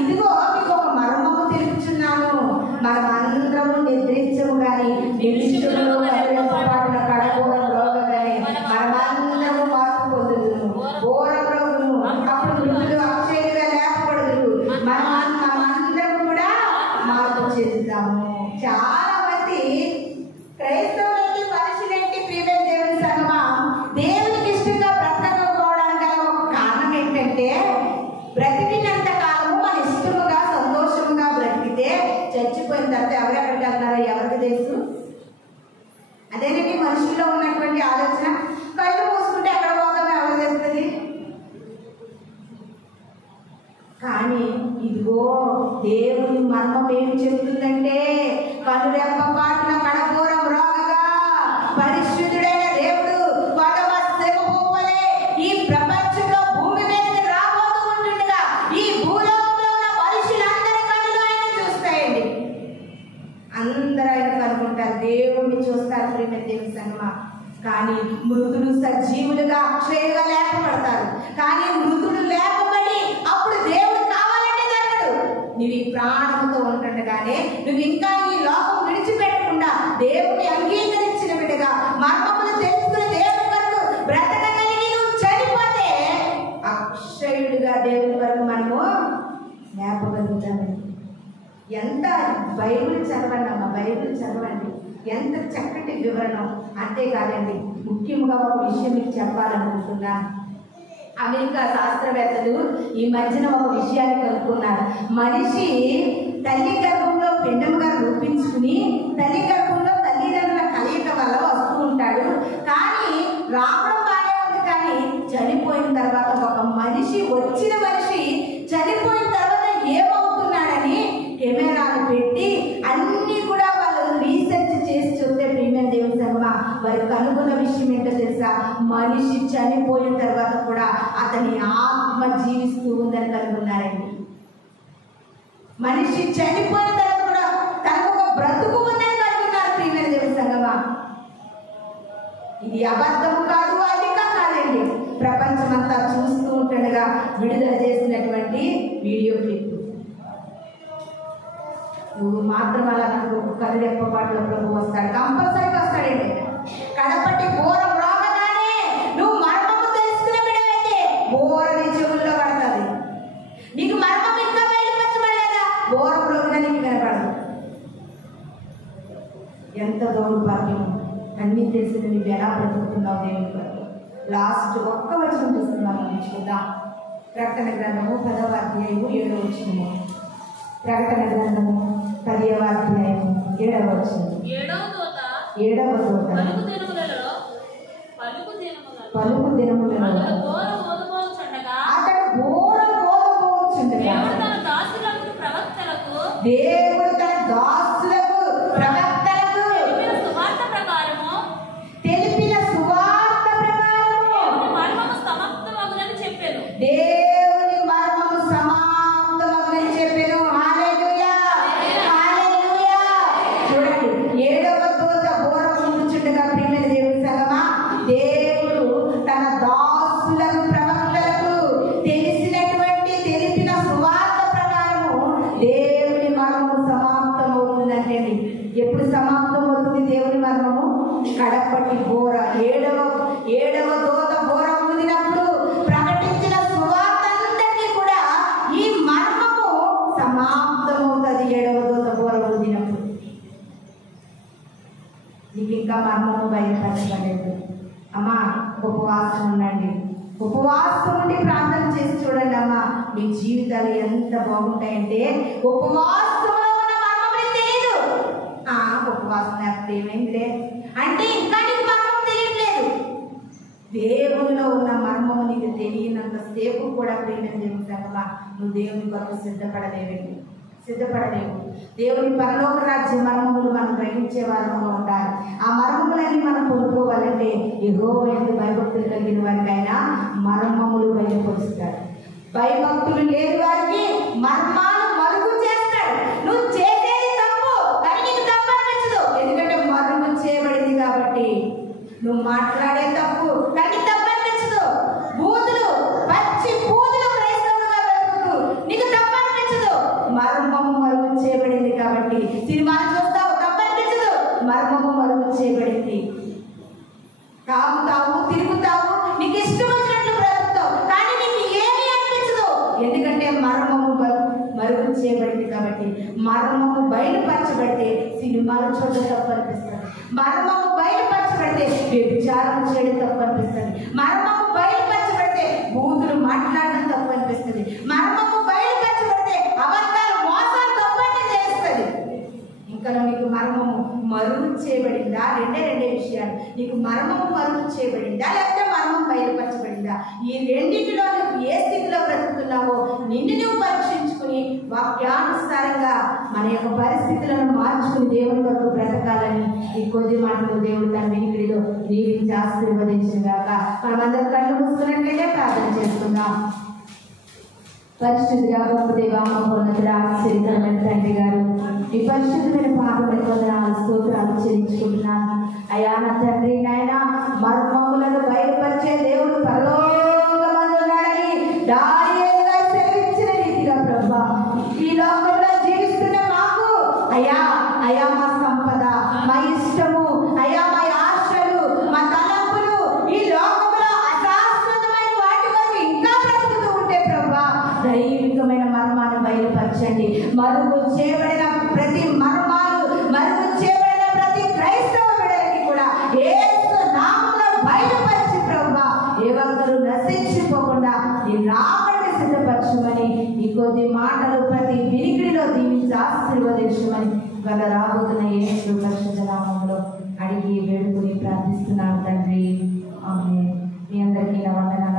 ఇదిగో మీకు ఒక మర్మము తెలుపుచున్నాను, మనమందరము నిద్రించము కానీ నిరీక్షణలో కడగోరము రోగగానే మనమందరము మార్పు పొందుదుము, ఘోరం రోగును, అప్పుడు మృతులు అక్షయులుగా లేపబడుదురు, మనమందరం కూడా మార్పు చెందుతాము. చాలా మంది క్రైస్తవులకి మనుషులేంటి ప్రియమైన దేవుని సంగమా, దేవునికి ఇష్టంగా బ్రతకపోవడానికి గల ఒక కారణం ఏంటంటే బ్రతికినంత కాలము మన ఇష్టముగా సంతోషముగా బ్రతికితే చచ్చిపోయిన తర్వాత ఎవరెక్కడికి వెళ్తారో ఎవరికి తెలుసు? అదేనండి మనుషుల్లో ఉన్నటువంటి ఆలోచన. కళ్ళు మూసుకుంటే ఎక్కడ పోతామో ఎవరు తెలుస్తుంది? కానీ ఇదిగో దేవుని మర్మం ఏమి చెప్తుందంటే కనురెప్ప పాటున కడఘోరం రోగగా పరిశుద్ధుడైన దేవుడు కొడవ శ్రమపోవలే ఈ ప్రపంచంలో భూమి మీదకి రాబోతూ ఉంటుండగా ఈ భూలోకంలో ఉన్న మనుషులందరి కళ్ళు ఆయన చూస్తాయండి. అందరూ ఆయన కనుకుంటారు, దేవుణ్ణి చూస్తారు ప్రేమ దేవుని సంగమా. కానీ మృతులు సజీవులుగా అక్షయులుగా లేపబడతారు. కానీ మృతులు లేపబడి అప్పుడు దేవుడు కావాలంటే దొరకడు. నువ్వు ఈ ప్రాణంతో ఉంటుండగానే నువ్వు ఇంకా ఈ లోకం విడిచిపెట్టకుండా దేవుని అంగీకరించిన బిడ్డగా మర్మములు తెలుసుకుని దేవుని వరకు బ్రతకగలిగి నువ్వు చనిపోతే అక్షయుడిగా దేవుని వరకు మనము లేపగలుగుతామండి. ఎంత బైబిల్ చదవండి అమ్మ, బైబిల్ చదవండి. ఎంత చక్కటి వివరణ. అంతేకాదండి, ముఖ్యంగా ఒక విషయం మీకు చెప్పాలనుకుంటున్నాను. అమెరికా శాస్త్రవేత్తలు ఈ మధ్యన ఒక విషయాన్ని కనుక్కున్నారు. మనిషి తల్లి గర్భంలో పిండముగా రూపించుకుని తల్లి గర్భంలో తల్లిదండ్రుల కలయిక వల్ల వస్తూ ఉంటాడు. కానీ రావడం బాగా ఉంది, కానీ చనిపోయిన తర్వాత ఒక మనిషి వచ్చిన మనిషి చనిపోయిన తర్వాత ఏమవుతున్నాడని కెమెరాలు పెట్టి అన్ని కూడా వాళ్ళు రీసెర్చ్ చేసి చూస్తే ప్రీమియం దేవుని సంగమా వారు కనుగొన్న విషయం ఏంటో తెలుసా? మనిషి చనిపోయిన తర్వాత కూడా అతని ఆత్మ జీవిస్తూ ఉందని కనుగొన్నారండి. మనిషి చనిపోయిన తర్వాత కూడా తనకు ఒక బ్రతుకు ఉందని కనుగొన్నారు ప్రీమియం దేవుని సంగమా. ఇది అబద్ధము కాదు, అధిక కాదండి. ప్రపంచమంతా చూస్తూ ఉంటుండగా విడుదల చేసినటువంటి వీడియో క్లిప్. నువ్వు మాత్రం అలా నాకు కనురెప్ప పాటలో ప్రభు వస్తాడు, కంపల్సరీగా వస్తాడండి. కడపట్టి ఘోరం రాగానే నువ్వు మర్మము తెలుసుకునే బిడ్డవైతే ఘోరని చెవుల్లో పడుతుంది. నీకు మర్మం ఇంకా బయలుపరచబడలేదా? ఘోరం రోజుగా నీకు వినపడదు. ఎంత దౌర్భాగ్యం. అన్నీ తెలిసి నువ్వు ఎలా బ్రతుకుతున్నావు దేవుని కొరకు. లాస్ట్ ఒక్క వచనం చూస్తున్నాం, చూద్దాం. ప్రకటన గ్రంథము 10వ అధ్యాయము 7వ వచనము. ప్రకటన గ్రంథము 10వ అధ్యాయము 7వ వచనం. 7వ దూత పలుకు దినములలో అతడు ఘోరం పోచుండగా దేవుడు తన దాసులకు ప్రవక్తలకు తెలిపిన సువార్త ప్రకారము దేవుని మర్మము సమాప్తమగునని చెప్పెను. హల్లెలూయా, హల్లెలూయా. చూడండి, 7వ దూత ఘోరం కూర్చుండగా ప్రియమైన దేవుని సంగమా, దేవుడు తన దాసులకు ప్రవక్తలకు తెలిపిన సువార్త ప్రకారము దేవుని మర్మము సమాప్తం అవుతుందంటే ఎప్పుడు సమాప్తం అవుతుంది దేవుని మర్మము? కడపట్టి ఘోర ఏడవ దూత ఘోరం ఊదినప్పుడు ప్రకటించిన సువార్త అంతటినీ కూడా ఈ ఉపవాసం ఉండండి. ఉపవాసం ఉండి ప్రార్థన చేసి చూడండి అమ్మా, మీ జీవితాలు ఎంత బాగుంటాయంటే ఉపవాసంలో ఉన్న మర్మం తెలియదు. ఉపవాసం లేకపోతే ఏమైందిలే అంటే ఇంకా నీకు మర్మం తెలియట్లేదు. దేవునిలో ఉన్న మర్మము నీకు తెలియనంత సేపు కూడా ప్రేమని చెబుతామా, నువ్వు దేవుని కొరకు సిద్ధపడలేవు. దేవుని పరలోక రాజ్య మర్మములు మనం గ్రహించే వారంగా ఉండాలి. ఆ మర్మములన్నీ మనం పొందుకోవాలంటే యెహోవా యందు భయభక్తులు కలిగిన వారికైనా మర్మములు బయలుపరుస్తాడు. భయభక్తులు లేని వారికి మర్మాలు మరుగు చేస్తాడు. నువ్వు చేసేది తప్పు కానీ నీకు తప్పు అనిపించదు, ఎందుకంటే మరుగు చేయబడింది కాబట్టి. నువ్వు మాట్లాడే తప్పు కానీ తప్పు అనిపించదు. బూతులు పచ్చి బూతులు క్రైస్తవుడుగా వెతుకుతూ నీకు తప్పు అనిపించదు, మర్మము మరుగు చేయబడింది కాబట్టి. సినిమాలు చూస్తావు తప్పు అనిపించదు, మర్మము మరుగు చేయబడింది. తాగుతావు, తిరుగుతావు, నీకు ఇష్టం వచ్చినట్లు బ్రతుకుతావు కానీ నీకు ఏమీ అనిపించదు, ఎందుకంటే మర్మము మరుగు చేయబడింది కాబట్టి. మర్మము బయలుపరచబడితే సినిమాలు చూడడం తప్పు అనిపిస్తుంది. మర్మము బయలుపరచబడితే వ్యభిచారం చేయడం తప్పు అనిపిస్తుంది. మర్మము బయలుపరచబడితే బూతులు మాట్లాడడం తప్పు అనిపిస్తుంది. మర్మము బయలుపరచబడితే అబద్ధాలు మోసాలు తప్పు అని చేస్తుంది. ఇంకా నీకు మర్మము మరుగు చేయబడిందా? రెండే విషయాలు. నీకు మర్మము మరుగు చేయబడిందా లేకపోతే మర్మం బయలుపరచబడిందా? ఈ రెండింటిలో నువ్వు ఏ స్థితిలో బ్రతుకుతున్నావో నిన్ను నువ్వు పరీక్షించుకుని వాక్యానుసారంగా మన యొక్క పరిస్థితులను మార్చుకుని దేవుని కొరకు బ్రతకాలని ఈ కొద్ది మాటలు దేవుడు తన వినికిడిలో దీవించి ఆశీర్వదించుగాక. మనమందరం కళ్ళు మూసుకున్నట్లయితే ప్రార్థన చేసుకుందాం. పరిశుద్ధిగా గొప్ప దేవా, మహోన్నతుడా, ఆశ్చర్యకరమైన తండ్రి గారు, ఈ పరిశుద్ధమైన పాపమైన వందనాలు స్తోత్రాలు చెల్లించుకుంటున్నాను. అయ్యా నా తండ్రి, నాయన మర్మములను బయలుపరిచే దేవుడు పరలోకమందున్నాడని దానియేలు గారు సెలవిచ్చిన రీతిగా ప్రభువా, ఈ లోకంలో జీవిస్తున్న మాకు అయ్యా మా సంపద, మా ఇష్టము, అయ్యా మా ఆశలు, మా తలంపులు ఈ లోకంలో అశాశ్వతమైన వాటి వరకు ఇంకా బ్రతుకుతూ ఉంటే ప్రభువా, దైవికమైన మర్మాన్ని బయలుపరచండి. మరుగు చేయబడిన ప్రతి మర్మాలు, మరుగు చేయబడిన ప్రతి క్రైస్తవ బిడ్డలకి కూడా యేసు నామములో బయలుపరిచి ప్రభువా, ఏ ఒక్కరు నశించిపోకుండా నీ రాబడి సిద్ధపరచమని ఈ కొద్ది మాటలు ప్రతి వినికిడిలో దీవించి ఆశీర్వదించమని గల రాబోతున్న యేసు పరిశుద్ధ నామములో అడిగి వేడుకుని ప్రార్థిస్తున్నాను తండ్రి. ఆమేన్. మీ అందరికీ నా వందనాలు.